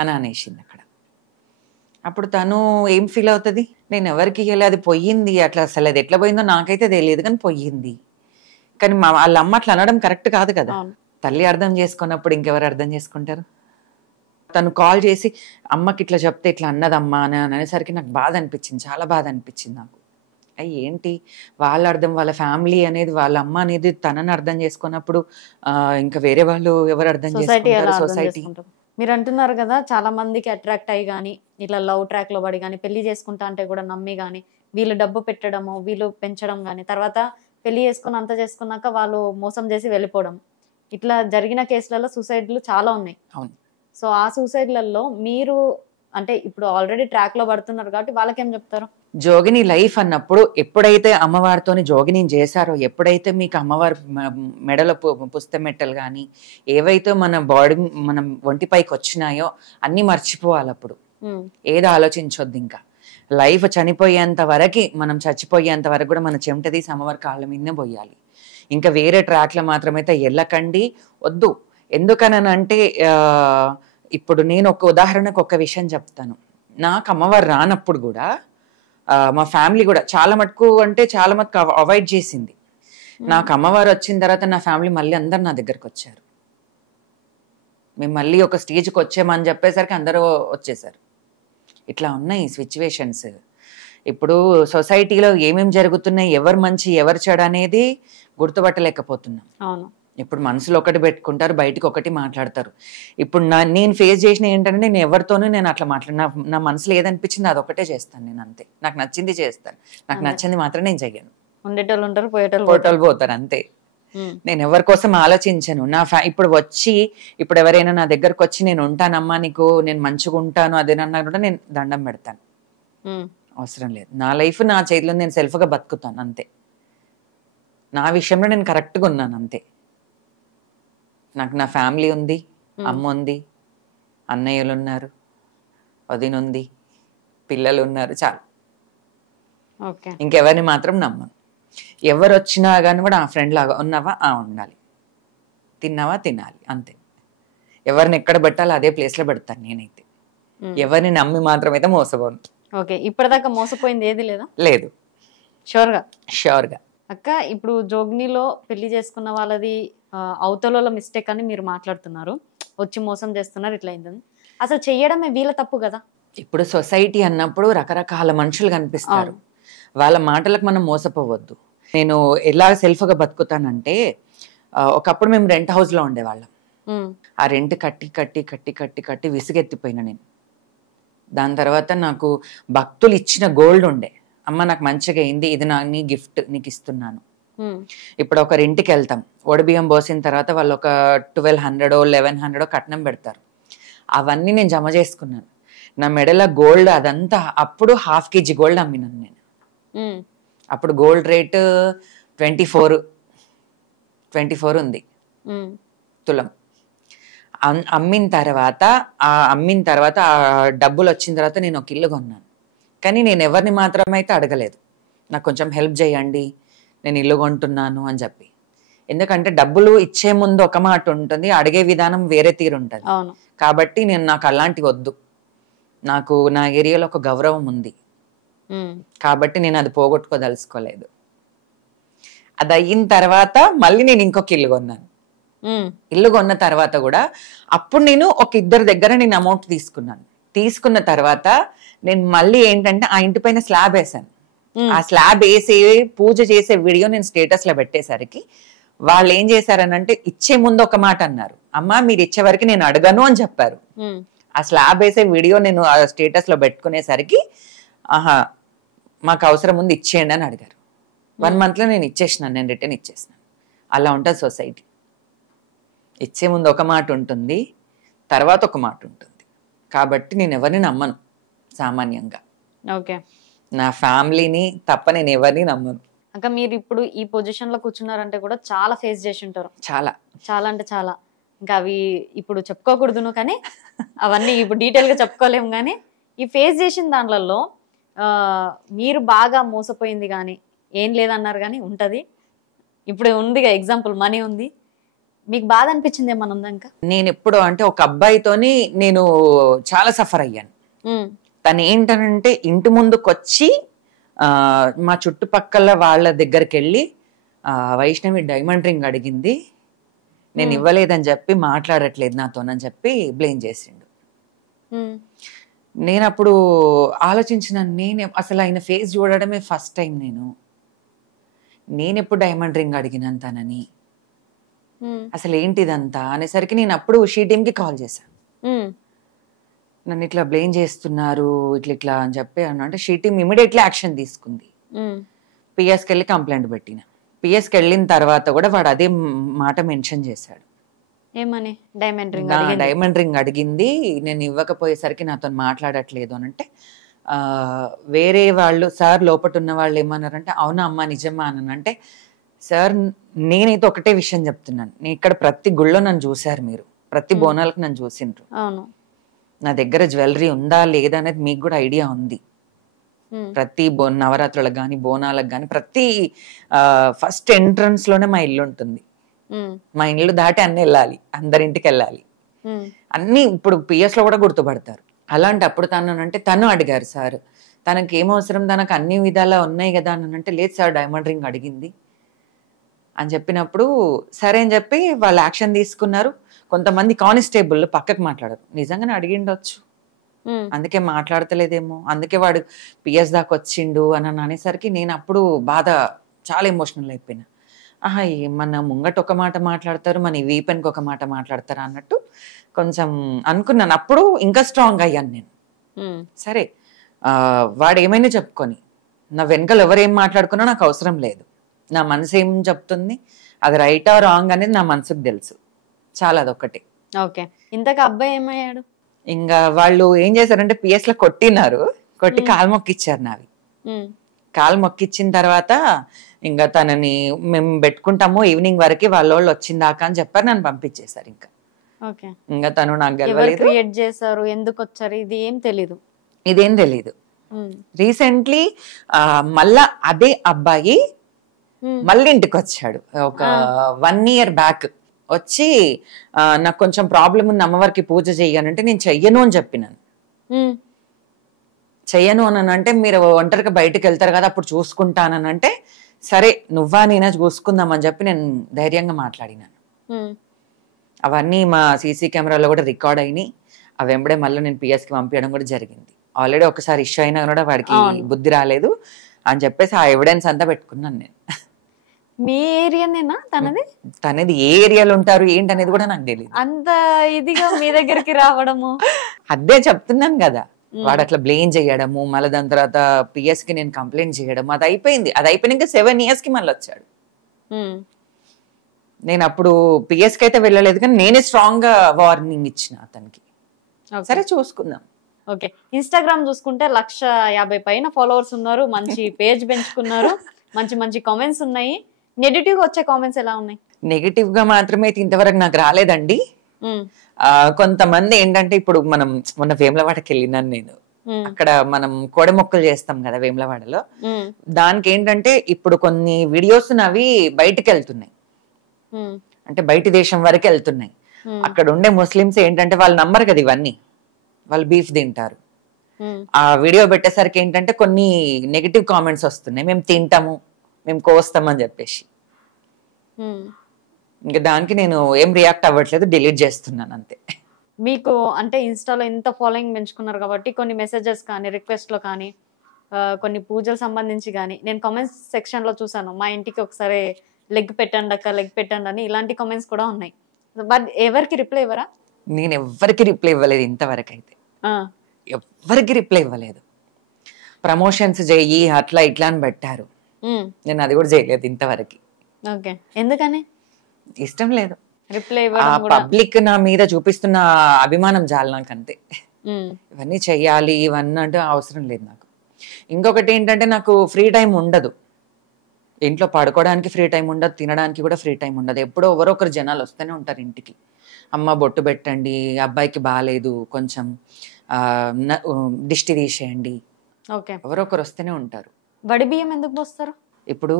అని అనేసింది అక్కడ. అప్పుడు తను ఏం ఫీల్ అవుతుంది, నేను ఎవరికి ఇవ్వలే, అది పోయింది, అట్లా అసలు అది ఎట్లా పోయిందో నాకైతే తెలియదు కానీ పోయింది. కానీ వాళ్ళ అమ్మ అట్లా అనడం కరెక్ట్ కాదు కదా. తల్లి అర్థం చేసుకున్నప్పుడు ఇంకెవరు అర్థం చేసుకుంటారు? తను కాల్ చేసి అమ్మకి ఇట్లా చెప్తే ఇట్లా అన్నదమ్మా అని అనేసరికి నాకు బాధ అనిపించింది, చాలా బాధ అనిపించింది నాకు. అయ్యి ఏంటి వాళ్ళ అర్థం, వాళ్ళ ఫ్యామిలీ అనేది, వాళ్ళ అమ్మ అనేది తనని అర్థం చేసుకున్నప్పుడు ఇంకా వేరే వాళ్ళు ఎవరు అర్థం చేసుకుంటారు? సొసైటీ. మీరు అంటున్నారు కదా చాలా మందికి అట్రాక్ట్ అయ్యి కానీ ఇట్లా లవ్ ట్రాక్ లో పడి కానీ పెళ్లి చేసుకుంటా అంటే కూడా నమ్మి కానీ వీళ్ళు డబ్బు పెట్టడము, వీళ్ళు పెంచడం కానీ, తర్వాత పెళ్లి చేసుకుని అంత చేసుకున్నాక వాళ్ళు మోసం చేసి వెళ్ళిపోవడం, ఇట్లా జరిగిన కేసులలో సూసైడ్లు చాలా ఉన్నాయి. అవును. సో ఆ సూసైడ్లలో మీరు అంటే ఇప్పుడు ఆల్రెడీ ట్రాక్ లో పడుతున్నారు కాబట్టి వాళ్ళకేం చెప్తారు? జోగిని లైఫ్ అన్నప్పుడు ఎప్పుడైతే అమ్మవారితోని జోగిని చేశారో, ఎప్పుడైతే మీకు అమ్మవారి మెడలో పుస్తమెట్టలు కానీ ఏవైతే మన బాడీ మనం ఒంటిపైకి వచ్చినాయో అన్ని మర్చిపోవాలి. అప్పుడు ఏదో ఆలోచించొద్దు. ఇంకా లైఫ్ చనిపోయేంత వరకు, మనం చచ్చిపోయేంత వరకు కూడా మన చెమట తీసి అమ్మవారి కాళ్ళ మీదనే పోయాలి. ఇంకా వేరే ట్రాక్లో మాత్రమైతే వెళ్ళకండి, వద్దు. ఎందుకనంటే ఇప్పుడు నేను ఒక ఉదాహరణకు ఒక విషయం చెప్తాను. నాకు అమ్మవారు రానప్పుడు కూడా మా ఫ్యామిలీ కూడా చాలా మటుకు అవాయిడ్ చేసింది. నాకు అమ్మవారు వచ్చిన తర్వాత నా ఫ్యామిలీ మళ్ళీ అందరు నా దగ్గరకు వచ్చారు. మేము మళ్ళీ ఒక స్టేజ్కి వచ్చామని చెప్పేసరికి అందరూ వచ్చేసారు. ఇట్లా ఉన్నాయి సిచ్యువేషన్స్. ఇప్పుడు సొసైటీలో ఏమేమి జరుగుతున్నాయి, ఎవరు మంచి ఎవరు చెడు అనేది గుర్తుపట్టలేకపోతున్నాం. అవును. ఇప్పుడు మనసులో ఒకటి పెట్టుకుంటారు, బయటకు ఒకటి మాట్లాడతారు. ఇప్పుడు నేను ఫేస్ చేసిన ఏంటంటే నేను ఎవరితోనూ నేను అట్లా నా మనసులో ఏదనిపించింది అదొకటే చేస్తాను నేను, అంతే. నాకు నచ్చింది చేస్తాను, నాకు నచ్చింది మాత్రం నేను చెయ్యను. ఉండేటోళ్ళు ఉంటారు, పోయేటోళ్ళు పోతారు, అంతే. నేను ఎవరి కోసం ఆలోచించను. ఇప్పుడు ఎవరైనా నా దగ్గరకు వచ్చి నేను ఉంటానమ్మా, నీకు నేను మంచిగా ఉంటాను అదేనన్నా కూడా నేను దండం పెడతాను. అవసరం లేదు. నా లైఫ్ నా చేతిలో నేను సెల్ఫ్గా బతుకుతాను, అంతే. నా విషయంలో నేను కరెక్ట్గా ఉన్నాను, అంతే. నాకు నా ఫ్యామిలీ ఉంది, అమ్మ ఉంది, అన్నయ్యలు ఉన్నారు, వదిన ఉంది, పిల్లలు ఉన్నారు, చాలు. ఇంకెవరిని మాత్రం నమ్మను. ఎవరు వచ్చినా కానీ కూడా ఆ ఫ్రెండ్ లాగా ఉన్నావా ఉండాలి, తిన్నావా తినాలి, అంతే. ఎవరిని ఎక్కడ పెట్టాలో అదే ప్లేస్లో పెడతాను నేనైతే. ఎవరిని నమ్మి మాత్రం అయితే మోసపోను. ఓకే. ఇప్పటిదాకా మోసపోయింది ఏది లేదా? లేదు. షూర్గా అక్క. ఇప్పుడు జోగ్నీలో పెళ్లి చేసుకున్న వాళ్ళది అవతల మిస్టేక్ అని మీరు మాట్లాడుతున్నారు, వచ్చి మోసం చేస్తున్నారు, ఇట్లా అయిందని. అసలు చెయ్యడమే వీళ్ళ తప్పు కదా. ఇప్పుడు సొసైటీ అన్నప్పుడు రకరకాల మనుషులు కనిపిస్తారు, వాళ్ళ మాటలకు మనం మోసపోవద్దు. నేను ఎలా సెల్ఫ్గా బతుకుతానంటే, ఒకప్పుడు మేము రెంట్ హౌస్లో ఉండేవాళ్ళం. ఆ రెంట్ కట్టి కట్టి కట్టి కట్టి కట్టి విసిగెత్తిపోయినా నేను. దాని తర్వాత నాకు భక్తులు ఇచ్చిన గోల్డ్ ఉండే, అమ్మ నాకు మంచిగా అయింది, ఇది నీ గిఫ్ట్ నీకు ఇస్తున్నాను. ఇప్పుడు ఒకరింటికి వెళ్తాం, ఒడిబియ్యం పోసిన తర్వాత వాళ్ళు ఒక 1200 1100 కట్నం పెడతారు. అవన్నీ నేను జమ చేసుకున్నాను. నా మెడల గోల్డ్ అదంతా అప్పుడు 1/2 kg గోల్డ్ అమ్మినాను నేను. అప్పుడు గోల్డ్ రేట్ 24 ఉంది తులం. అమ్మిన తర్వాత ఆ డబ్బులు వచ్చిన తర్వాత నేను ఒక ఇల్లు కొన్నాను. కానీ నేను ఎవరిని మాత్రమైతే అడగలేదు, నాకు కొంచెం హెల్ప్ చేయండి, నేను ఇల్లు కొంటున్నాను అని చెప్పి. ఎందుకంటే డబ్బులు ఇచ్చే ముందు ఒక మాట ఉంటుంది, అడిగే విధానం వేరే తీరు ఉంటుంది. కాబట్టి నాకు అలాంటివి వద్దు. నాకు నా ఏరియాలో ఒక గౌరవం ఉంది కాబట్టి నేను అది పోగొట్టుకోదలుచుకోలేదు. అది అయిన తర్వాత మళ్ళీ నేను ఇంకొక ఇల్లు కొన్నాను. ఇల్లు కొన్న తర్వాత కూడా అప్పుడు నేను ఒక ఇద్దరి దగ్గర నేను అమౌంట్ తీసుకున్న తర్వాత నేను మళ్ళీ ఏంటంటే ఆ ఇంటి పైన స్లాబ్ వేసాను. ఆ స్లాబ్ వేసి పూజ చేసే వీడియో నేను స్టేటస్ లో పెట్టేసరికి వాళ్ళు ఏం చేశారనంటే, ఇచ్చే ముందు ఒక మాట అన్నారు, అమ్మా మీరు ఇచ్చే వరకు నేను అడగను అని చెప్పారు. ఆ స్లాబ్ వేసే వీడియో నేను ఆ స్టేటస్ లో పెట్టుకునేసరికి, మాకు అవసరం ఉంది ఇచ్చేయండి అని అడిగారు. 1 month లో నేను ఇచ్చేసినాను, నేను రిటర్న్ ఇచ్చేసినాను. అలా ఉంటుంది సొసైటీ. ఇచ్చే ముందు ఒక మాట ఉంటుంది, తర్వాత ఒక మాట ఉంటుంది. కాబట్టి నేను ఎవరిని నమ్మను సామాన్యంగా. ఓకే. నా ఫ్యామిలీని తప్ప నేను ఎవరిని నమ్మను. అక్క, మీరు ఇప్పుడు ఈ పొజిషన్ లో కూర్చున్నారంటే కూడా చాలా ఫేస్ చేసి ఉంటారు. చాలా అంటే చాలా. ఇంకా అవి ఇప్పుడు చెప్పుకోకూడదును, కానీ అవన్నీ ఇప్పుడు డీటెయిల్ గా చెప్పుకోలేము. కానీ ఈ ఫేస్ చేసిన దాంట్లో మీరు బాగా మోసపోయింది కానీ ఏం లేదన్నారు కానీ ఉంటది. ఇప్పుడు ఉందిగా ఎగ్జాంపుల్, మనీ ఉంది. మీకు బాధ అనిపించింది ఏమన్నా ఉందా? ఇంకా నేను ఎప్పుడు అంటే ఒక అబ్బాయితోని నేను చాలా సఫర్ అయ్యాను. తను ఏంటనంటే ఇంటి ముందుకొచ్చి మా చుట్టుపక్కల వాళ్ళ దగ్గరికి వెళ్ళి వైష్ణవి డైమండ్ రింగ్ అడిగింది, నేను ఇవ్వలేదని చెప్పి మాట్లాడట్లేదు నాతోనని చెప్పి బ్లేమ్ చేసిండు. నేను అప్పుడు ఆలోచించిన, నేను అసలు ఆయన ఫేస్ చూడడమే ఫస్ట్ టైం. నేను ఎప్పుడు డైమండ్ రింగ్ అడిగినాను తనని, అసలు ఏంటిదంతా అనేసరికి నేను అప్పుడు షీ టీమ్కి కాల్ చేశాను. నన్ను ఇట్లా బ్లేమ్ చేస్తున్నారు ఇట్లా ఇట్లా అని చెప్పి అంటే షీ టీమ్ ఇమీడియట్లీ యాక్షన్ తీసుకుంది. పిఎస్కి వెళ్ళి కంప్లైంట్ పెట్టిన. పిఎస్కి వెళ్ళిన తర్వాత కూడా వాడు అదే మాట మెన్షన్ చేశాడు. ఏమని? డైమండ్ రింగ్ అడిగింది, నేను ఇవ్వకపోయేసరికి నాతో మాట్లాడట్లేదు అని అంటే, వేరే వాళ్ళు సార్ లోపట ఉన్న వాళ్ళు ఏమన్నారంటే, అవునా అమ్మ నిజమా అని అంటే, సార్ నేనైతే ఒకటే విషయం చెప్తున్నాను, నేను ఇక్కడ ప్రతి గుళ్ళో నన్ను చూశారు, మీరు ప్రతి బోనాలకు నన్ను చూసిండ్రు, నా దగ్గర జ్యువెలరీ ఉందా లేదా అనేది మీకు కూడా ఐడియా ఉంది. ప్రతి నవరాత్రులకు కానీ బోనాలకు కానీ ప్రతి ఫస్ట్ ఎంట్రన్స్ లోనే మా ఇల్లు ఉంటుంది. మా ఇల్లు దాటి అన్ని వెళ్ళాలి, అందరింటికి వెళ్ళాలి, అన్ని ఇప్పుడు పిఎస్ లో కూడా గుర్తుపడతారు. అలాంటప్పుడు తను అడిగారు సార్, తనకి ఏమవసరం, తనకు అన్ని విధాలా ఉన్నాయి కదా అని అంటే, లేదు సార్ డైమండ్ రింగ్ అడిగింది అని చెప్పినప్పుడు సరే అని చెప్పి వాళ్ళు యాక్షన్ తీసుకున్నారు. కొంతమంది కానిస్టేబుల్ పక్కకు మాట్లాడారు, నిజంగానే అడిగిండొచ్చు, అందుకే మాట్లాడతలేదేమో, అందుకే వాడు పిఎస్ దాకా వచ్చిండు అని అనేసరికి నేను అప్పుడు బాధ చాలా ఎమోషనల్ అయిపోయినా. ఆహా, మన ముంగట ఒక మాట మాట్లాడతారు, మన వీపెన్కి ఒక మాట మాట్లాడతారు అన్నట్టు కొంచెం అనుకున్నాను. అప్పుడు ఇంకా స్ట్రాంగ్ అయ్యాను నేను. సరే వాడు ఏమైనా చెప్పుకొని, నా వెనకాల ఎవరేం మాట్లాడుకున్నా నాకు అవసరం లేదు, నా మనసు ఏం చెప్తుంది, అది రైటా రాంగ్ అనేది నా మనసుకు తెలుసు, చాలా అదొక్కటి. ఓకే, ఇంతకు అబ్బాయి ఏమయ్యాడు? ఇంకా వాళ్ళు ఏం చేశారంటే పిఎస్ లో కొట్టినారు, కొట్టి కాలు మొక్కిచ్చారు నావి. కాలు మొక్కిచ్చిన తర్వాత ఇంకా తనని మేము పెట్టుకుంటాము ఈవినింగ్ వరకు, వాళ్ళ వాళ్ళు వచ్చిందాకా అని చెప్పారు, నన్ను పంపించేశారు. ఇంకా తను నాకు గెలవలేదు, క్రియేట్ చేశారు, ఎందుకు వచ్చారు ఇది ఏం తెలీదు, ఇదేం తెలీదు. రీసెంట్లీ మళ్ళా అదే అబ్బాయి మళ్ళీ ఇంటికి వచ్చాడు ఒక 1 year బ్యాక్. వచ్చి నాకు కొంచెం ప్రాబ్లం ఉంది, అమ్మవారికి పూజ చెయ్యనంటే నేను చెయ్యను అని చెప్పినాను. చెయ్యను అని అంటే, మీరు ఒంటరిగా బయటకు వెళ్తారు కదా అప్పుడు చూసుకుంటానంటే, సరే నువ్వా నేనా చూసుకుందాం అని చెప్పి నేను ధైర్యంగా మాట్లాడినాను. అవన్నీ మా సీసీ కెమెరాలో కూడా రికార్డ్ అయినాయి. అవి వెంబడే మళ్ళీ నేను పిఎస్కి పంపించడం కూడా జరిగింది. ఆల్రెడీ ఒకసారి ఇష్యూ అయినా కూడా వాడికి బుద్ధి రాలేదు అని చెప్పేసి ఆ ఎవిడెన్స్ అంతా పెట్టుకున్నాను నేను. మీ ఏరియానేనా తనది? తనది ఏ ఏరియాలో ఉంటారు ఏంటి అనేది కూడా నాకు తెలియదు. అంత ఇదిగా మీ దగ్గరికి రావడము, అదే చెప్తున్నాను కదా, వాడు అట్లా బ్లేమ్ చేయడము, మళ్ళీ దాని తర్వాత పిఎస్ కి నేను కంప్లైంట్ చేయడం, అది అయిపోయింది. అది అయిపోయినాక 7 years కి మళ్ళీ వచ్చాడు. నేను అప్పుడు పిఎస్ కి అయితే వెళ్ళలేదు, కానీ నేనే స్ట్రాంగ్ గా వార్నింగ్ ఇచ్చిన అతనికి, సరే చూసుకుందాం. ఓకే, ఇన్స్టాగ్రామ్ చూసుకుంటే 150,000 పైన ఫాలోవర్స్ ఉన్నారు, మంచి పేజ్ పెంచుకున్నారు, మంచి మంచి కామెంట్స్ ఉన్నాయి. నెగటివ్ గా వచ్చే కామెంట్స్ ఎలా ఉన్నాయి? నెగటివ్ గా మాత్రమే ఇంతవరకు నాకు రాలేదండి. కొంతమంది ఏంటంటే, ఇప్పుడు మనం మొన్న వేములవాడకి వెళ్ళినాను నేను, అక్కడ మనం కోడె మొక్కలు చేస్తాం కదా వేములవాడలో, దానికి ఏంటంటే ఇప్పుడు కొన్ని వీడియోస్ అవి బయటకు వెళ్తున్నాయి, అంటే బయట దేశం వరకు వెళ్తున్నాయి. అక్కడ ఉండే ముస్లిమ్స్ ఏంటంటే వాళ్ళు నమ్మరు కదా ఇవన్నీ, వాళ్ళు బీఫ్ తింటారు. ఆ వీడియో పెట్టేసరికి ఏంటంటే కొన్ని నెగటివ్ కామెంట్స్ వస్తున్నాయి, మేము తింటాము, మేము కోస్తామని చెప్పేసి. ఇంకా దానికి నేను ఏం రియాక్ట్ అవ్వట్లేదు, డిలీట్ చేస్తున్నాను అంతే. మీకు అంటే ఇన్స్టాలో ఎంత ఫాలోయింగ్ పెంచుకున్నారు కాబట్టి కొన్ని మెసేజెస్ కానీ రిక్వెస్ట్ లో కానీ కొన్ని పూజలు సంబంధించి కానీ నేను కామెంట్స్ సెక్షన్ లో చూసాను, మా ఇంటికి ఒకసారి లెగ్ పెట్టండి అక్క, లెగ్ పెట్టండి అని, ఇలాంటి కామెంట్స్ కూడా ఉన్నాయి. బట్ ఎవరికి రిప్లై ఇవ్వరా? నేను ఎవరికి రిప్లై ఇవ్వలేదు ఇంతవరకు అయితే, ఎవరికి రిప్లై ఇవ్వలేదు. ప్రమోషన్స్ చెయ్యి అట్లా ఇట్లా అని పెట్టారు, నేను అది కూడా చేయలేదు ఇంతవరకు. ఓకే, ఎందుకని? ఇష్టం లేదు. రిప్లై పబ్లిక్ నా మీద చూపిస్తున్న అభిమానం చాలు నాకు, అంతే. ఇవన్నీ చెయ్యాలి ఇవన్నీ అంటే అవసరం లేదు నాకు. ఇంకొకటి ఏంటంటే, నాకు ఫ్రీ టైం ఉండదు ఇంట్లో, పడుకోవడానికి ఫ్రీ టైం ఉండదు, తినడానికి కూడా ఫ్రీ టైం ఉండదు. ఎప్పుడో ఎవరో ఒకరు జనాలు వస్తూనే ఉంటారు ఇంటికి, అమ్మ బొట్టు పెట్టండి, అబ్బాయికి బాగాలేదు కొంచెం దిష్టి తీసేయండి, ఎవరో ఒకరు వస్తూనే ఉంటారు. వడి బియ్యం ఎందుకు పోస్తారు? ఇప్పుడు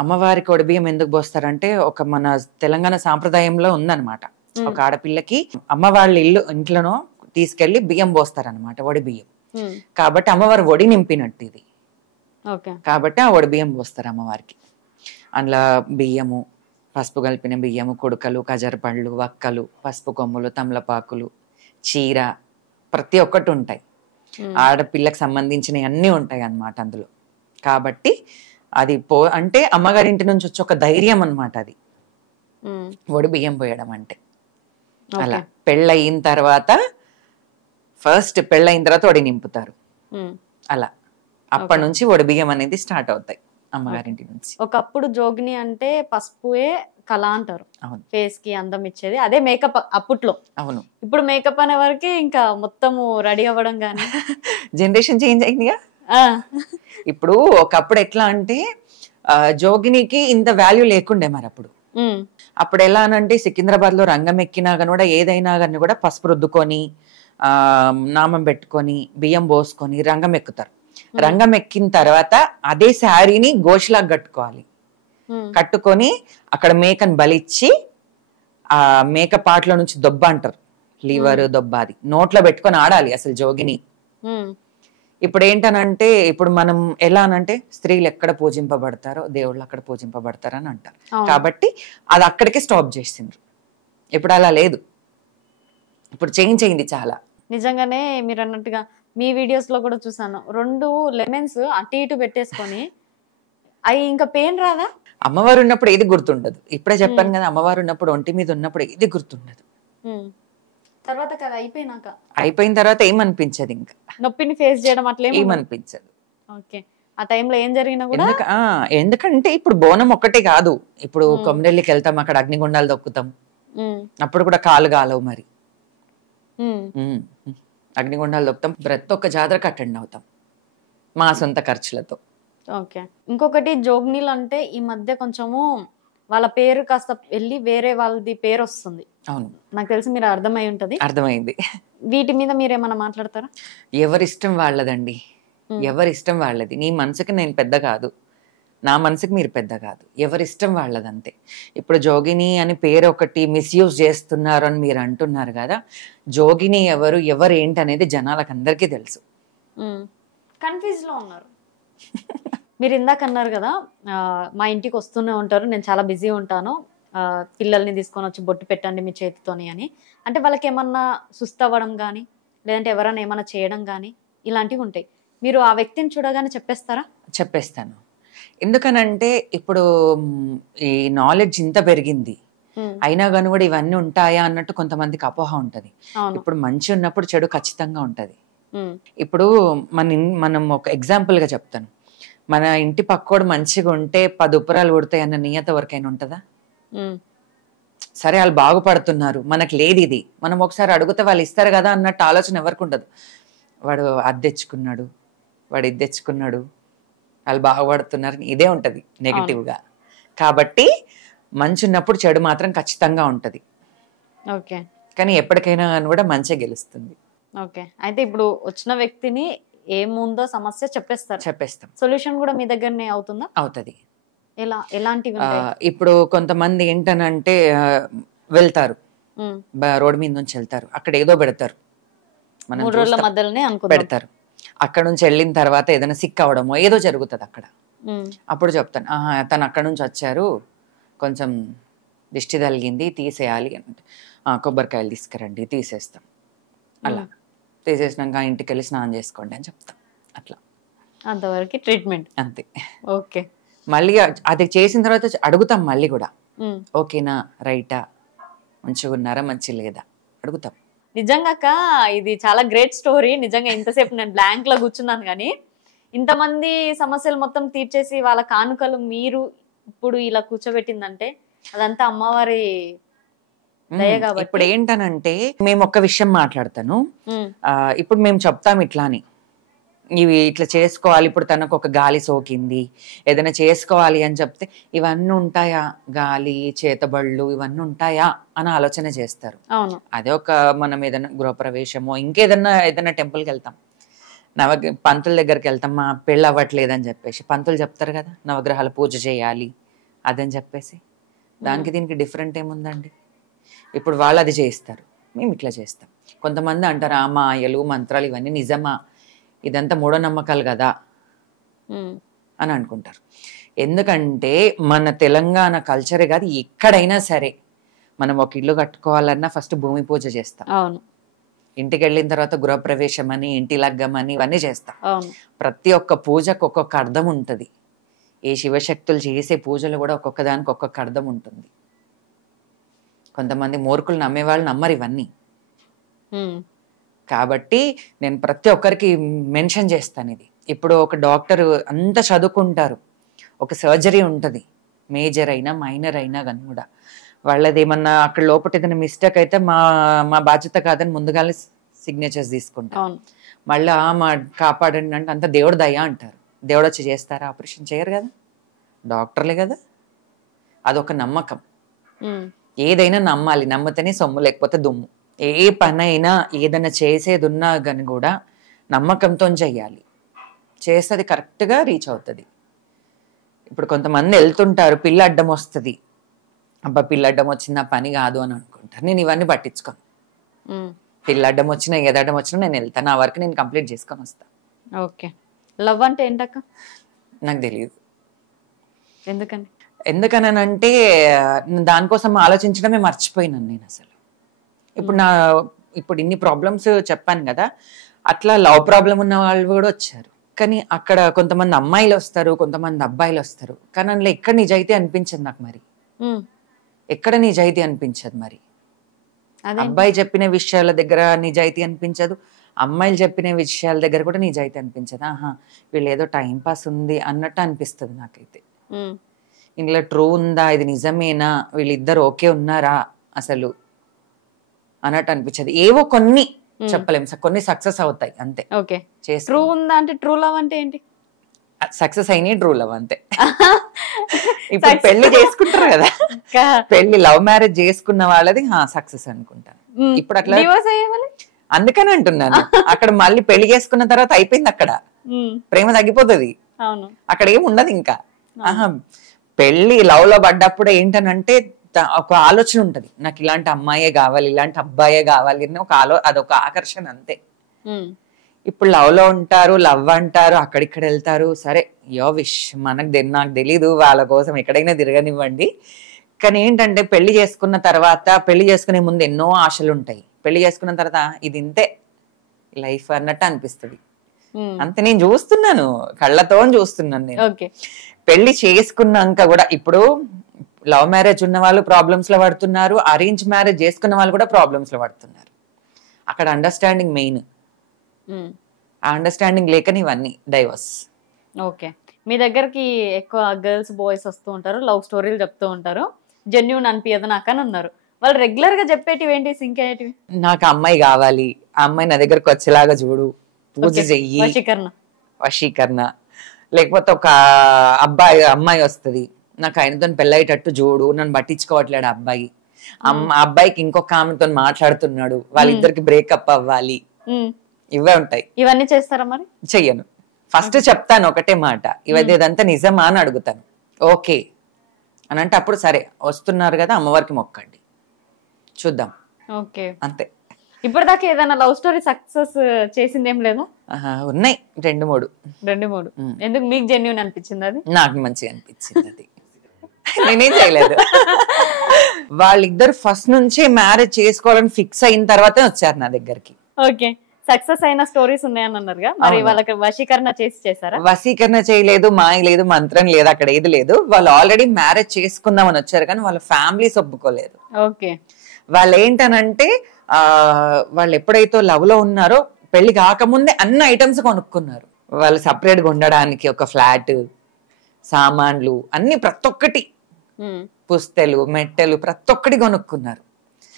అమ్మవారికి వడి బియ్యం ఎందుకు పోస్తారంటే, ఒక మన తెలంగాణ సాంప్రదాయంలో ఉందన్నమాట, ఒక ఆడపిల్లకి అమ్మ వాళ్ళ ఇంట్లోనో తీసుకెళ్లి బియ్యం పోస్తారనమాట, వడి బియ్యం. కాబట్టి అమ్మవారు వడి నింపినట్టు ఇది, కాబట్టి ఆ వడి బియ్యం పోస్తారు అమ్మవారికి. అందులో బియ్యము, పసుపు కలిపిన బియ్యము, కుడుకలు, ఖజరు పళ్ళు, వక్కలు, పసుపు కొమ్ములు, తమలపాకులు, చీర, ప్రతి ఒక్కటి ఉంటాయి, ఆడపిల్లకి సంబంధించినవి అన్నీ ఉంటాయి అన్నమాట అందులో. కాబట్టి అది అంటే అమ్మగారింటి నుంచి వచ్చి ఒక ధైర్యం అన్నమాట అది వడి బియ్యం పోయడం అంటే. అలా పెళ్ళయిన తర్వాత వడి నింపుతారు. అలా అప్పటి నుంచి వడి బియ్యం అనేది స్టార్ట్ అవుతాయి అమ్మగారింటి నుంచి. ఒకప్పుడు జోగిని అంటే పసుపుయే కళ అంటారు, ఫేస్ కి అందం ఇచ్చేది, అదే మేకప్ అప్పట్లో. అవును, ఇప్పుడు మేకప్ అనే వరకు ఇంకా మొత్తము రెడీ అవ్వడం గానీ జనరేషన్ చేంజ్ అయిందిగా. ఇప్పుడు ఒకప్పుడు ఎట్లా అంటే జోగినికి ఇంత వాల్యూ లేకుండే మరి అప్పుడు ఎలా అనంటే సికింద్రాబాద్ లో రంగం ఎక్కినా కానీ కూడా ఏదైనా కానీ కూడా పసుపు రుద్దుకొని నామం పెట్టుకొని బియ్యం పోసుకొని రంగం ఎక్కుతారు. రంగం ఎక్కిన తర్వాత అదే శారీని గోషలాగా కట్టుకోవాలి, కట్టుకొని అక్కడ మేకను బలిచ్చి ఆ మేక పాటలో నుంచి దొబ్బ అంటారు, లివర్ దొబ్బ, అది నోట్లో పెట్టుకొని ఆడాలి అసలు జోగిని. ఇప్పుడు ఏంటనంటే ఇప్పుడు మనం ఎలా అనంటే స్త్రీలు ఎక్కడ పూజింపబడతారో దేవుళ్ళు అక్కడ పూజింపబడతారు అని అంటారు. కాబట్టి అది అక్కడికే స్టాప్ చేసిండ్రు. ఇప్పుడు అలా లేదు, ఇప్పుడు చేంజ్ అయింది చాలా. నిజంగానే మీరు అన్నట్టుగా మీ వీడియోస్ లో కూడా చూసాను, 2 లెమన్స్ అటు ఇటు పెట్టేసుకొని అవి ఇంకా పెయిన్ రాదా? అమ్మవారు ఉన్నప్పుడు ఏది గుర్తుండదు. ఇప్పుడే చెప్పాను కదా, అమ్మవారు ఉన్నప్పుడు ఒంటి మీద ఉన్నప్పుడు ఏది గుర్తుండదు. తర్వాత కదా అయిపోయిన తర్వాత ఏమనిపించదు, ఇంకా నొప్పిని ఫేస్ చేయడం అట్లా ఏమనిపించదు. ఓకే, ఆ టైంలో ఏం జరిగినా కూడా ఎందుకంటే ఇప్పుడు బోనం ఒక్కటే కాదు, ఇప్పుడు కొమరెల్లికి వెళ్తాం, అక్కడ అగ్నిగుండాలు దొక్కుతాం, అప్పుడు కూడా కాలు గాలవు మరి. అగ్నిగుండాలు దొక్కుతాం, ప్రతి ఒక్క జాతరకు అటెండ్ అవుతాం మా సొంత ఖర్చులతో. ఓకే, ఇంకొకటి జోగినీలు అంటే ఈ మధ్య కొంచెము వాళ్ళ పేరు కాస్త వెళ్ళి వేరే వాళ్ళది పేరు వస్తుంది. అవును, నాకు తెలిసి మీరు అర్థమై ఉంటది. అర్థమైంది. వీటి మీద మీరేమన్నా మాట్లాడతారా? ఎవరిష్టం వాళ్ళదండి, ఎవరిష్టం వాళ్ళది. నీ మనసుకి నేను పెద్ద కాదు, నా మనసుకి మీరు పెద్ద కాదు, ఎవరిష్టం వాళ్ళదంతే. ఇప్పుడు జోగిని అని పేరు ఒకటి మిస్యూజ్ చేస్తున్నారు అని మీరు అంటున్నారు కదా, జోగిని ఎవరు ఏంటి అనేది జనాలకు అందరికీ తెలుసు. కన్ఫ్యూజ్ లో ఉన్నారు. మీరు ఇందాక అన్నారు కదా, మా ఇంటికి వస్తూనే ఉంటారు, నేను చాలా బిజీ ఉంటాను, పిల్లల్ని తీసుకొని వచ్చి బొట్టు పెట్టండి మీ చేతితోని అని. అంటే వాళ్ళకి ఏమన్నా సుస్తవ్వడం కానీ లేదంటే ఎవరైనా ఏమన్నా చేయడం కానీ ఇలాంటివి ఉంటాయి. మీరు ఆ వ్యక్తిని చూడగానే చెప్పేస్తారా? చెప్పేస్తాను. ఎందుకనంటే ఇప్పుడు ఈ నాలెడ్జ్ ఇంత పెరిగింది, అయినా కానీ కూడా ఇవన్నీ ఉంటాయా అన్నట్టు కొంతమందికి అపోహ ఉంటది. ఇప్పుడు మంచి ఉన్నప్పుడు చెడు ఖచ్చితంగా ఉంటది. ఇప్పుడు మనం ఒక ఎగ్జాంపుల్ గా చెప్తాను, మన ఇంటి పక్కోడు మంచిగా ఉంటే 10 ఉపరాలు కొడతాయి అన్న నియత వరకైనా ఉంటదా? సరే వాళ్ళు బాగుపడుతున్నారు, మనకు లేదు ఇది, మనం ఒకసారి అడిగితే వాళ్ళు ఇస్తారు కదా అన్నట్టు ఆలోచన ఎవరికి ఉండదు. వాడు అది తెచ్చుకున్నాడు, వాడు ఇది తెచ్చుకున్నాడు, వాళ్ళు బాగుపడుతున్నారు, ఇదే ఉంటది నెగటివ్ గా. కాబట్టి మంచి ఉన్నప్పుడు చెడు మాత్రం ఖచ్చితంగా ఉంటది. ఓకే, కానీ ఎప్పటికైనా కూడా మంచి గెలుస్తుంది. ఓకే, అయితే ఇప్పుడు వచ్చిన వ్యక్తిని ఏముందో సమస్య చెప్పేస్తాం, సొల్యూషన్ కూడా మీ దగ్గరనే అవుతుందా? అవుతుంది. ఎలాంటివి? ఇప్పుడు కొంతమంది ఏంటనంటే వెళ్తారు, రోడ్ మీద నుంచి వెళ్తారు, అక్కడ ఏదో పెడతారు, మనం 3 రోజుల మధ్యలోనే పెడతారు. అక్కడ నుంచి వెళ్ళిన తర్వాత ఏదైనా సిక్ అవడమో ఏదో జరుగుతుంది అక్కడ. అప్పుడు చెప్తాను, తను అక్కడ నుంచి వచ్చారు, కొంచెం దిష్టి తగిలింది, తీసేయాలి అంటే కొబ్బరికాయలు తీసుకురండి, తీసేస్తాం. అలా తీసేసినాక ఇంటికి వెళ్ళి స్నానం చేసుకోండి అని చెప్తాం. అట్లా అంతవరకు ట్రీట్మెంట్ అంతే. ఓకే, మళ్ళీ అది చేసిన తర్వాత అడుగుతాం మళ్ళీ కూడా, ఓకేనా, రైటా, మంచిగా ఉన్నారా, మంచి లేదా అడుగుతాం. నిజంగా ఇది చాలా గ్రేట్ స్టోరీ. నిజంగా ఇంతసేపు నేను బ్లాంక్ లో కూర్చున్నాను, కానీ ఇంతమంది సమస్యలు మొత్తం తీర్చేసి వాళ్ళ కానుకలు మీరు ఇప్పుడు ఇలా కూర్చోబెట్టిందంటే అదంతా అమ్మవారి దయ కాబట్టి. ఇప్పుడు ఏంటనంటే మేము ఒక్క విషయం మాట్లాడతాను, ఇప్పుడు మేము చెప్తాం ఇట్లా అని, ఇవి ఇట్లా చేసుకోవాలి, ఇప్పుడు తనకు ఒక గాలి సోకింది ఏదైనా చేసుకోవాలి అని చెప్తే ఇవన్నీ ఉంటాయా, గాలి చేతబళ్ళు ఇవన్నీ ఉంటాయా అని ఆలోచన చేస్తారు. అదే ఒక మనం ఏదైనా గృహప్రవేశమో ఏదైనా టెంపుల్కి వెళ్తాం, పంతుల దగ్గరికి వెళ్తాం, మా పెళ్ళి అవ్వట్లేదని చెప్పేసి పంతులు చెప్తారు కదా నవగ్రహాల పూజ చేయాలి అదని చెప్పేసి, దానికి దీనికి డిఫరెంట్ ఏముందండి? ఇప్పుడు వాళ్ళు అది చేయిస్తారు, మేము ఇట్లా చేస్తాం. కొంతమంది అంటారు ఆ మాయలు మంత్రాలు ఇవన్నీ నిజమా, ఇదంతా మూఢనమ్మకాలు కదా అని అనుకుంటారు. ఎందుకంటే మన తెలంగాణ కల్చరే కాదు, ఎక్కడైనా సరే మనం ఒక ఇల్లు కట్టుకోవాలన్నా ఫస్ట్ భూమి పూజ చేస్తాం. అవును, ఇంటికి వెళ్ళిన తర్వాత గృహప్రవేశం అని, ఇంటి లగ్గం అని ఇవన్నీ చేస్తాం. అవును. ప్రతి ఒక్క పూజకు ఒక్కొక్క అర్థం ఉంటుంది. ఏ శివశక్తులు చేసే పూజలు కూడా ఒక్కొక్క దానికి ఒక్కొక్క అర్థం ఉంటుంది. కొంతమంది మూర్ఖులు నమ్మేవాళ్ళు నమ్మరు ఇవన్నీ. కాబట్టి నేను ప్రతి ఒక్కరికి మెన్షన్ చేస్తాను ఇది. ఇప్పుడు ఒక డాక్టర్ అంత చదువుకుంటారు, ఒక సర్జరీ ఉంటుంది, మేజర్ అయినా మైనర్ అయినా కానీ కూడా వాళ్ళది ఏమన్నా అక్కడ లోపల ఏదైనా మిస్టేక్ అయితే మా బాధ్యత కాదని ముందుగానే సిగ్నేచర్స్ తీసుకుంటాం. మళ్ళీ మా కాపాడండి అంటే అంత దేవుడు దయ అంటారు. దేవుడు వచ్చి చేస్తారా? ఆపరేషన్ చేయరు కదా, డాక్టర్లే కదా. అదొక నమ్మకం. ఏదైనా నమ్మాలి, నమ్మితేనే సొమ్ము లేకపోతే దుమ్ము. ఏ పని అయినా ఏదైనా చేసేది ఉన్నా కానీ కూడా నమ్మకంతో చెయ్యాలి. చేస్తే అది కరెక్ట్గా రీచ్ అవుతుంది. ఇప్పుడు కొంతమంది వెళ్తుంటారు, పిల్ల అడ్డం వస్తుంది, అబ్బా పిల్ల అడ్డం వచ్చింది, పని కాదు అని అనుకుంటారు. నేను ఇవన్నీ పట్టించుకోను. పిల్ల అడ్డం వచ్చినా ఏదడ్డం వచ్చినా నేను వెళ్తాను, నా వరకు నేను కంప్లీట్ చేసుకొని వస్తాను. ఓకే. లవ్ అంటే ఏంటక్క? నాకు తెలియదు. ఎందుకనంటే దానికోసం ఆలోచించడమే మర్చిపోయినాను నేను అసలు. ఇప్పుడు ఇన్ని ప్రాబ్లమ్స్ చెప్పాను కదా, అట్లా లవ్ ప్రాబ్లం ఉన్న వాళ్ళు కూడా వచ్చారు. కానీ అక్కడ కొంతమంది అమ్మాయిలు వస్తారు, కొంతమంది అబ్బాయిలు వస్తారు. కానీ అందులో ఎక్కడ నిజాయితీ అనిపించదు నాకు. మరి ఎక్కడ నిజాయితీ అనిపించదు. మరి అబ్బాయి చెప్పిన విషయాల దగ్గర నిజాయితీ అనిపించదు, అమ్మాయిలు చెప్పిన విషయాల దగ్గర కూడా నిజాయితీ అనిపించదు. వీళ్ళు ఏదో టైం పాస్ ఉంది అన్నట్టు అనిపిస్తుంది నాకైతే. ఇందులో ట్రూ ఉందా, ఇది నిజమేనా, వీళ్ళిద్దరు ఓకే ఉన్నారా అసలు అన్నట్టు అనిపించదు. ఏవో కొన్ని చెప్పలేము, కొన్ని సక్సెస్ అవుతాయి అంతే. ఓకే. ట్రూ ఉందా అంటే ట్రూ లవ్ అంటే ఏంటి? సక్సెస్ అయినాయి ట్రూ లవ్ అంతే. ఇప్పుడు పెళ్లి చేసుకుంటారు కదా, పెళ్లి లవ్ మ్యారేజ్ చేసుకున్న వాళ్ళది సక్సెస్ అనుకుంటాను. ఇప్పుడు అట్లా అందుకని అంటున్నాను. అక్కడ మళ్ళీ పెళ్లి చేసుకున్న తర్వాత అయిపోయింది, అక్కడ ప్రేమ తగ్గిపోతుంది, అక్కడ ఏమి ఉండదు ఇంకా. పెళ్లి లవ్ లో పడ్డప్పుడు ఏంటనంటే ఒక ఆలోచన ఉంటది, నాకు ఇలాంటి అమ్మాయే కావాలి, ఇలాంటి అబ్బాయే కావాలి అని అదొక ఆకర్షణ అంతే. ఇప్పుడు లవ్ లో ఉంటారు, లవ్ అంటారు, అక్కడిక్కడ వెళ్తారు, సరే యో విష్ నాకు తెలీదు, వాళ్ళ కోసం ఎక్కడైనా తిరగనివ్వండి. కానీ ఏంటంటే పెళ్లి చేసుకున్న తర్వాత, పెళ్లి చేసుకునే ముందు ఎన్నో ఆశలు ఉంటాయి, పెళ్లి చేసుకున్న తర్వాత ఇది ఇంతే లైఫ్ అన్నట్టు అనిపిస్తుంది అంతే. నేను చూస్తున్నాను, కళ్ళతో చూస్తున్నాను నేను. పెళ్లి చేసుకున్నాక కూడా ఇప్పుడు లవ్ మ్యారేజ్ ఉన్న వాళ్ళు ప్రాబ్లమ్స్ లో పడుతున్నారు, అరేంజ్ మ్యారేజ్ చేసుకున్న వాళ్ళు కూడా ప్రాబ్లమ్స్ లో పడుతున్నారు. అక్కడ అండర్స్టాండింగ్ మెయిన్. ఆ అండర్స్టాండింగ్ లేకని ఇవన్నీ డైవర్స్. ఓకే. మీ దగ్గరికి ఎక్కువ గర్ల్స్ బాయ్స్ వస్తూ ఉంటారు, లవ్ స్టోరీలు చెప్తూ ఉంటారు, జెన్యూన్ అనిపించదు నాకు అని ఉన్నారు. వాళ్ళు రెగ్యులర్ గా చెప్పేటివి ఏంటి, ఇంకేటివి? నాకు అమ్మాయి కావాలి, ఆ అమ్మాయి నా దగ్గరకు వచ్చేలాగా చూడు, పూజ చెయ్యి, వశీకరణ. లేకపోతే ఒక అమ్మాయి వస్తుంది, నాకు ఆయనతో పెళ్ళయ్యేటట్టు చూడు, నన్ను పట్టించుకోవట్లేడు అబ్బాయి, అబ్బాయికి ఇంకొక ఆమెతో మాట్లాడుతున్నాడు, వాళ్ళిద్దరికి బ్రేకప్ అవ్వాలి, ఇవే ఉంటాయి. ఇవన్నీ చేస్తారా? మరి చెయ్యను. ఫస్ట్ చెప్తాను ఒకటే మాట, ఇదంతా నిజమా అని అడుగుతాను. ఓకే అని అంటే అప్పుడు సరే వస్తున్నారు కదా అమ్మవారికి మొక్కండి చూద్దాం. ఓకే, అంతే. ఇప్పటిదాకా ఏదైనా లవ్ స్టోరీ సక్సెస్ చేసింది ఏం లేదా? ఉన్నాయి, 2-3. ఎందుకు మీకు జెన్యూన్ అనిపించింది? అది నాకు మంచిగా అనిపించింది. అది నేనేం చేయలేదు. వాళ్ళిద్దరు ఫస్ట్ నుంచే మ్యారేజ్ చేసుకోవాలని ఫిక్స్ అయిన తర్వాతే వచ్చారు నా దగ్గరికి. ఓకే. సక్సెస్ అయిన స్టోరీస్ ఉన్నాయని అన్నారుగా, మరి వాళ్ళకి వశీకరణ చేశారా? వశీకరణ చేయలేదు, మాయ లేదు, మంత్రం లేదు, అక్కడ ఏది లేదు. వాళ్ళు ఆల్రెడీ మ్యారేజ్ చేసుకుందామని వచ్చారు కానీ వాళ్ళ ఫ్యామిలీస్ ఒప్పుకోలేదు. ఓకే. వాళ్ళు ఏంటనంటే వాళ్ళు ఎప్పుడైతే లవ్ లో ఉన్నారో పెళ్లి కాకముందే అన్ని ఐటమ్స్ కొనుక్కున్నారు. వాళ్ళు సపరేట్ గా ఉండడానికి ఒక ఫ్లాట్, సామాన్లు అన్ని, ప్రతి ఒక్కటి, పుస్తెలు, మెట్టెలు, ప్రతి ఒక్కటి కొనుక్కున్నారు.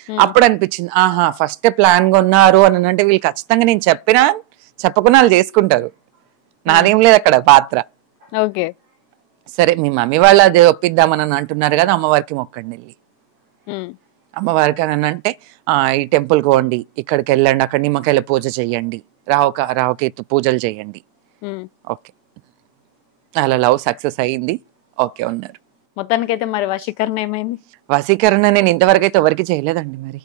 అప్పుడు అనిపించింది, ఫస్ట్ ప్లాన్ కొన్నారు అని అంటే వీళ్ళు ఖచ్చితంగా నేను చెప్పకుండా వాళ్ళు చేసుకుంటారు, నాదేం లేదు అక్కడ పాత్ర. ఓకే. సరే మీ మమ్మీ వాళ్ళు అది ఒప్పిద్దామని అంటున్నారు కదా, అమ్మవారికి మొక్కండి వెళ్ళి. అమ్మవారికి అని అంటే ఈ టెంపుల్కి పోండి, ఇక్కడికి వెళ్ళండి, అక్కడ నిమ్మకాయల పూజ చెయ్యండి, రావుకేతు పూజలు చెయ్యండి. ఓకే, అలా లవ్ సక్సెస్ అయ్యింది. ఓకే ఉన్నారు. మొత్తానికైతే మరి వశీకరణ ఏమైంది? వశీకరణ నేను ఇంతవరకు అయితే ఎవరికి చేయలేదండి. మరి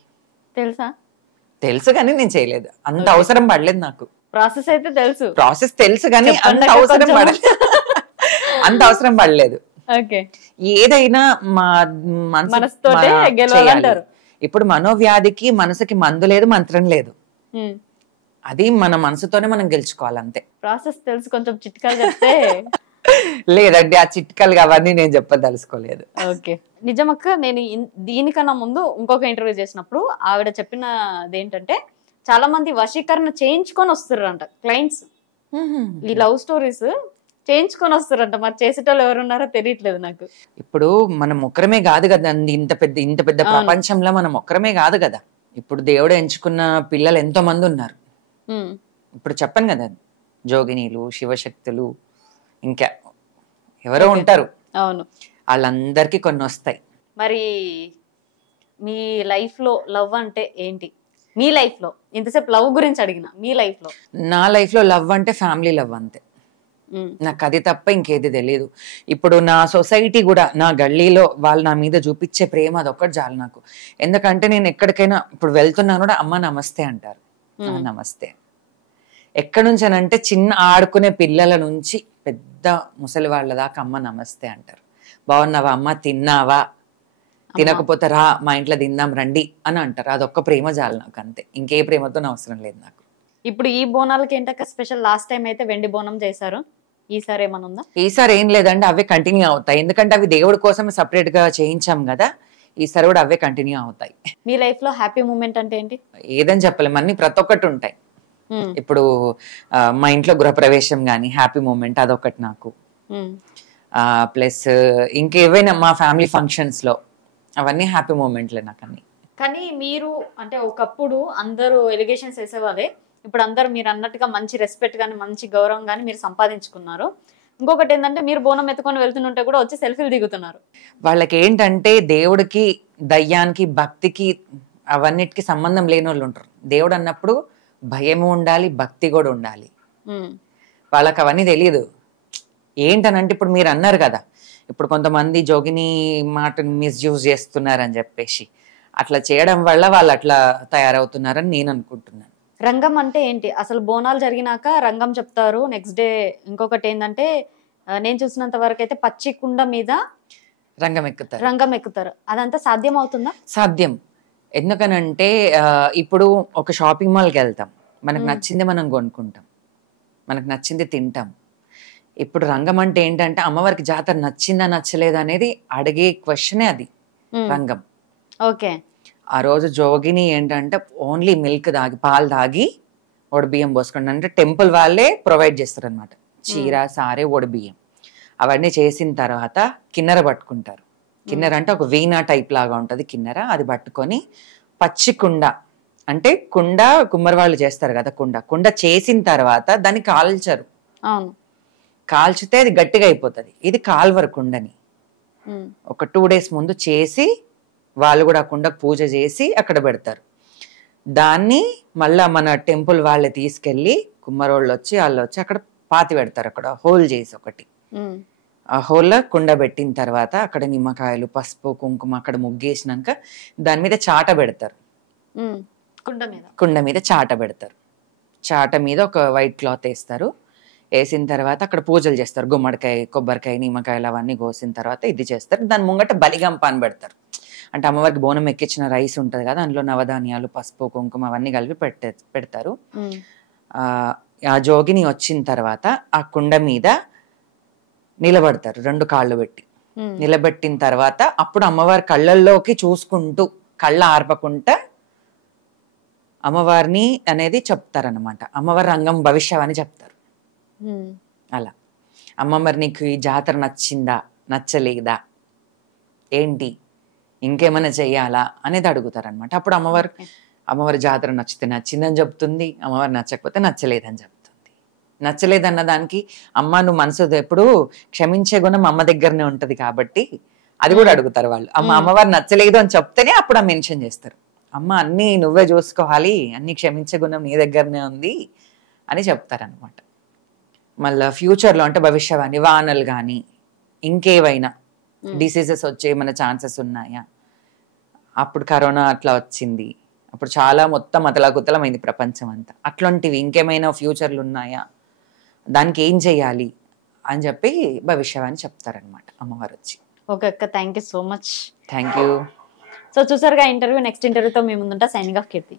తెలుసు కానీ నేను చేయలేదు, అంత అవసరం పడలేదు నాకు. ప్రాసెస్ అయితే తెలుసు కానీ అంత అవసరం పడలేదు. ఏదైనా మనసుతోటే గెలవాలంటారు. ఇప్పుడు మనోవ్యాధికి మనసుకి మందు లేదు, మంత్రం లేదు. అది మన మనసుతోనే మనం గెలుచుకోవాలి అంతే. ప్రాసెస్ తెలుసు, కొంచెం చిట్కాలు చెప్తే. లేదండి, ఆ చిట్కాలు అవన్నీ నేను చెప్పదలుచుకోలేదు. ఓకే, నిజమక్క. నేను దీనికన్నా ముందు ఇంకొక ఇంటర్వ్యూ చేసినప్పుడు ఆవిడ చెప్పినది ఏంటంటే, చాలా మంది వశీకరణ చేయించుకొని వస్తారంట క్లయింట్స్. ఈ లవ్ స్టోరీస్ చేయించుకొని వస్తారంట. మరి చేసేటోళ్ళు ఎవరున్నారో తెలియట్లేదు నాకు. ఇప్పుడు మనం ఒక్కరమే కాదు కదా, ఇంత పెద్ద ప్రపంచంలో మనం ఒక్కరమే కాదు కదా. ఇప్పుడు దేవుడు ఎంచుకున్న పిల్లలు ఎంతో మంది ఉన్నారు. ఇప్పుడు చెప్పను కదా, జోగినీలు, శివశక్తులు, ఇంకా ఎవరో ఉంటారు. అవును, వాళ్ళందరికీ కొన్ని వస్తాయి. మరి మీ లైఫ్ లో లవ్ అంటే ఏంటి? మీ లైఫ్ లో, ఇంతసేపు లవ్ గురించి అడిగిన, మీ లైఫ్ లో? నా లైఫ్ లో లవ్ అంటే ఫ్యామిలీ లవ్ అంతే. నాకు అది తప్ప ఇంకేది తెలియదు. ఇప్పుడు నా సొసైటీ కూడా, నా గల్లీలో వాళ్ళు నా మీద చూపించే ప్రేమ అదొక్కటి చాలు నాకు. ఎందుకంటే నేను ఎక్కడికైనా ఇప్పుడు వెళ్తున్నాను కూడా అమ్మ నమస్తే అంటారు. నమస్తే ఎక్కడి నుంచి అని అంటే, చిన్న ఆడుకునే పిల్లల నుంచి పెద్ద ముసలి వాళ్ళ దాకా అమ్మ నమస్తే అంటారు. బాగున్నావా అమ్మ, తిన్నావా, తినకపోతే రా మా ఇంట్లో తిందాం రండి అని అంటారు. అదొక్క ప్రేమ చాలు నాకు అంతే, ఇంకే ప్రేమతో అవసరం లేదు నాకు. ఇప్పుడు ఈ బోనాలకి ఏంటక్క స్పెషల్? లాస్ట్ టైం అయితే వెండి బోనం చేశారు, ఈసారి ఏమన్నా ఉందా? ఈసారి ఏం లేదండి, అవే కంటిన్యూ అవుతాయి. ఎందుకంటే అవి దేవుడి కోసం సెపరేట్ గా చేయించాం కదా, ఈసారి కూడా అవే కంటిన్యూ అవుతాయి. మీ లైఫ్ లో హ్యాపీ మూమెంట్ అంటే ఏంటి? ఏదని చెప్పలేము, అన్ని ప్రతి ఒక్కటి ఉంటాయి. ఇప్పుడు మా ఇంట్లో గృహప్రవేశం గానీ హ్యాపీ మూమెంట్ అదొకటి నాకు. ప్లస్ ఇంకేవైనా మా ఫ్యామిలీ ఫంక్షన్స్ లో అవన్నీ హ్యాపీ మూమెంట్లే నాకు అన్ని. కానీ మీరు అంటే ఒకప్పుడు అందరూ ఎలిగేషన్స్ వేసేవాళ్ళే, ఇప్పుడు అందరూ మీరు అన్నట్టుగా మంచి రెస్పెక్ట్ గానీ మంచి గౌరవం గానీ మీరు సంపాదించుకున్నారు. ఇంకొకటి ఏంటంటే, మీరు బోనం ఎత్తుకొని వెళ్తుంటే కూడా వచ్చి సెల్ఫీలు దిగుతున్నారు. వాళ్ళకి ఏంటంటే దేవుడికి, దయ్యానికి, భక్తికి అవన్నిటికి సంబంధం లేని వాళ్ళు ఉంటారు. దేవుడు అన్నప్పుడు భయము ఉండాలి, భక్తి కూడా ఉండాలి. వాళ్ళకి అవన్నీ తెలియదు. ఏంటనంటే ఇప్పుడు మీరు అన్నారు కదా, ఇప్పుడు కొంతమంది జోగిని మాటను మిస్యూజ్ చేస్తున్నారని చెప్పేసి, అట్లా చేయడం వల్ల వాళ్ళు అట్లా తయారవుతున్నారని నేను అనుకుంటున్నాను. రంగం అంటే ఏంటి అసలు? బోనాలు జరిగినాక రంగం చెప్తారు, నెక్స్ట్ డే ఇంకొకటి ఏంటంటే, నేను చూసినంత వరకు అయితే పచ్చి కుండ మీద రంగం ఎక్కుతారు. అదంతా సాధ్యం అవుతుందా? సాధ్యం. ఎందుకనంటే ఇప్పుడు ఒక షాపింగ్ మాల్కి వెళ్తాం, మనకు నచ్చింది మనం కొనుక్కుంటాం, మనకు నచ్చింది తింటాం. ఇప్పుడు రంగం అంటే ఏంటంటే, అమ్మవారికి జాతర నచ్చిందా నచ్చలేదా అనేది అడిగే క్వశ్చనే అది రంగం. ఓకే, ఆ రోజు జోగిని ఏంటంటే ఓన్లీ మిల్క్ తాగి, పాలు తాగి బియ్యం పోసుకోండి అంటే టెంపుల్ వాళ్ళే ప్రొవైడ్ చేస్తారు అనమాట. చీర, సారే, బియ్యం అవన్నీ చేసిన తర్వాత కిన్నెర పట్టుకుంటారు. కిన్నెర అంటే ఒక వీణా టైప్ లాగా ఉంటది కిన్నెర, అది పట్టుకొని పచ్చి కుండ అంటే కుండ కుమ్మరి వాళ్ళు చేస్తారు కదా, కుండ చేసిన తర్వాత దాన్ని కాల్చరు. కాల్చితే అది గట్టిగా అయిపోతుంది. ఇది కాల్వరు కుండని. ఒక 2 days ముందు చేసి వాళ్ళు కూడా ఆ కుండకు పూజ చేసి అక్కడ పెడతారు. దాన్ని మళ్ళా మన టెంపుల్ వాళ్ళే తీసుకెళ్ళి కుమ్మరోళ్ళు వచ్చి వాళ్ళు వచ్చి అక్కడ పాతి పెడతారు. అక్కడ హోల్ చేసి ఒకటి, ఆ హోల్లో కుండ పెట్టిన తర్వాత అక్కడ నిమ్మకాయలు, పసుపు, కుంకుమ అక్కడ ముగ్గేసినాక దాని మీద చాట పెడతారు. కుండ మీద చాట పెడతారు. చాట మీద ఒక వైట్ క్లాత్ వేస్తారు. వేసిన తర్వాత అక్కడ పూజలు చేస్తారు. గుమ్మడికాయ, కొబ్బరికాయ, నిమ్మకాయలు అవన్నీ కోసిన తర్వాత ఇది చేస్తారు. దాని ముంగట బలిగంప అని పెడతారు. అంటే అమ్మవారికి బోనం ఎక్కించిన రైస్ ఉంటది కదా, అందులో నవధాన్యాలు, పసుపు, కుంకుమ అవన్నీ కలిపి పెడతారు. ఆ జోగిని వచ్చిన తర్వాత ఆ కుండ మీద నిలబడతారు 2 కాళ్ళు పెట్టి. నిలబెట్టిన తర్వాత అప్పుడు అమ్మవారి కళ్ళల్లోకి చూసుకుంటూ, కళ్ళ ఆర్పకుండా అమ్మవారిని అనేది చెప్తారనమాట. అమ్మవారి రంగం భవిష్యం అని చెప్తారు. అలా అమ్మ మరి నీకు ఈ జాతర నచ్చిందా, నచ్చలేదా, ఏంటి, ఇంకేమైనా చెయ్యాలా అనేది అడుగుతారు అనమాట. అప్పుడు అమ్మవారి జాతర నచ్చితే నచ్చిందని చెప్తుంది, అమ్మవారు నచ్చకపోతే నచ్చలేదని చెప్తుంది. నచ్చలేదన్న దానికి అమ్మ నువ్వు మనసు ఎప్పుడు క్షమించే గుణం అమ్మ దగ్గరనే ఉంటది కాబట్టి అది కూడా అడుగుతారు వాళ్ళు. అమ్మవారు నచ్చలేదు అని చెప్తేనే అప్పుడు మెన్షన్ చేస్తారు, అమ్మ అన్ని నువ్వే చూసుకోవాలి, అన్ని క్షమించే గుణం నీ దగ్గరనే ఉంది అని చెప్తారనమాట. మళ్ళా ఫ్యూచర్లో అంటే భవిష్యవాణి, వానలు కానీ ఇంకేవైనా డిసీజెస్ వచ్చే మన ఛాన్సెస్ ఉన్నాయా, అప్పుడు కరోనా అట్లా వచ్చింది, అప్పుడు చాలా మొత్తం అతలాకుతలమైంది ప్రపంచం అంతా, అట్లాంటివి ఇంకేమైనా ఫ్యూచర్లు ఉన్నాయా, దానికి ఏం చెయ్యాలి అని చెప్పి భవిష్యవాణి చెప్తారనమాట అమ్మవారు వచ్చి. ఓకే అక్క, thank you so much. Thank you. So చూసారుగా ఇంటర్వ్యూ. నెక్స్ట్ ఇంటర్వ్యూతో మేము ముందుంటా. సైనింగ్ ఆఫ్, కీర్తి.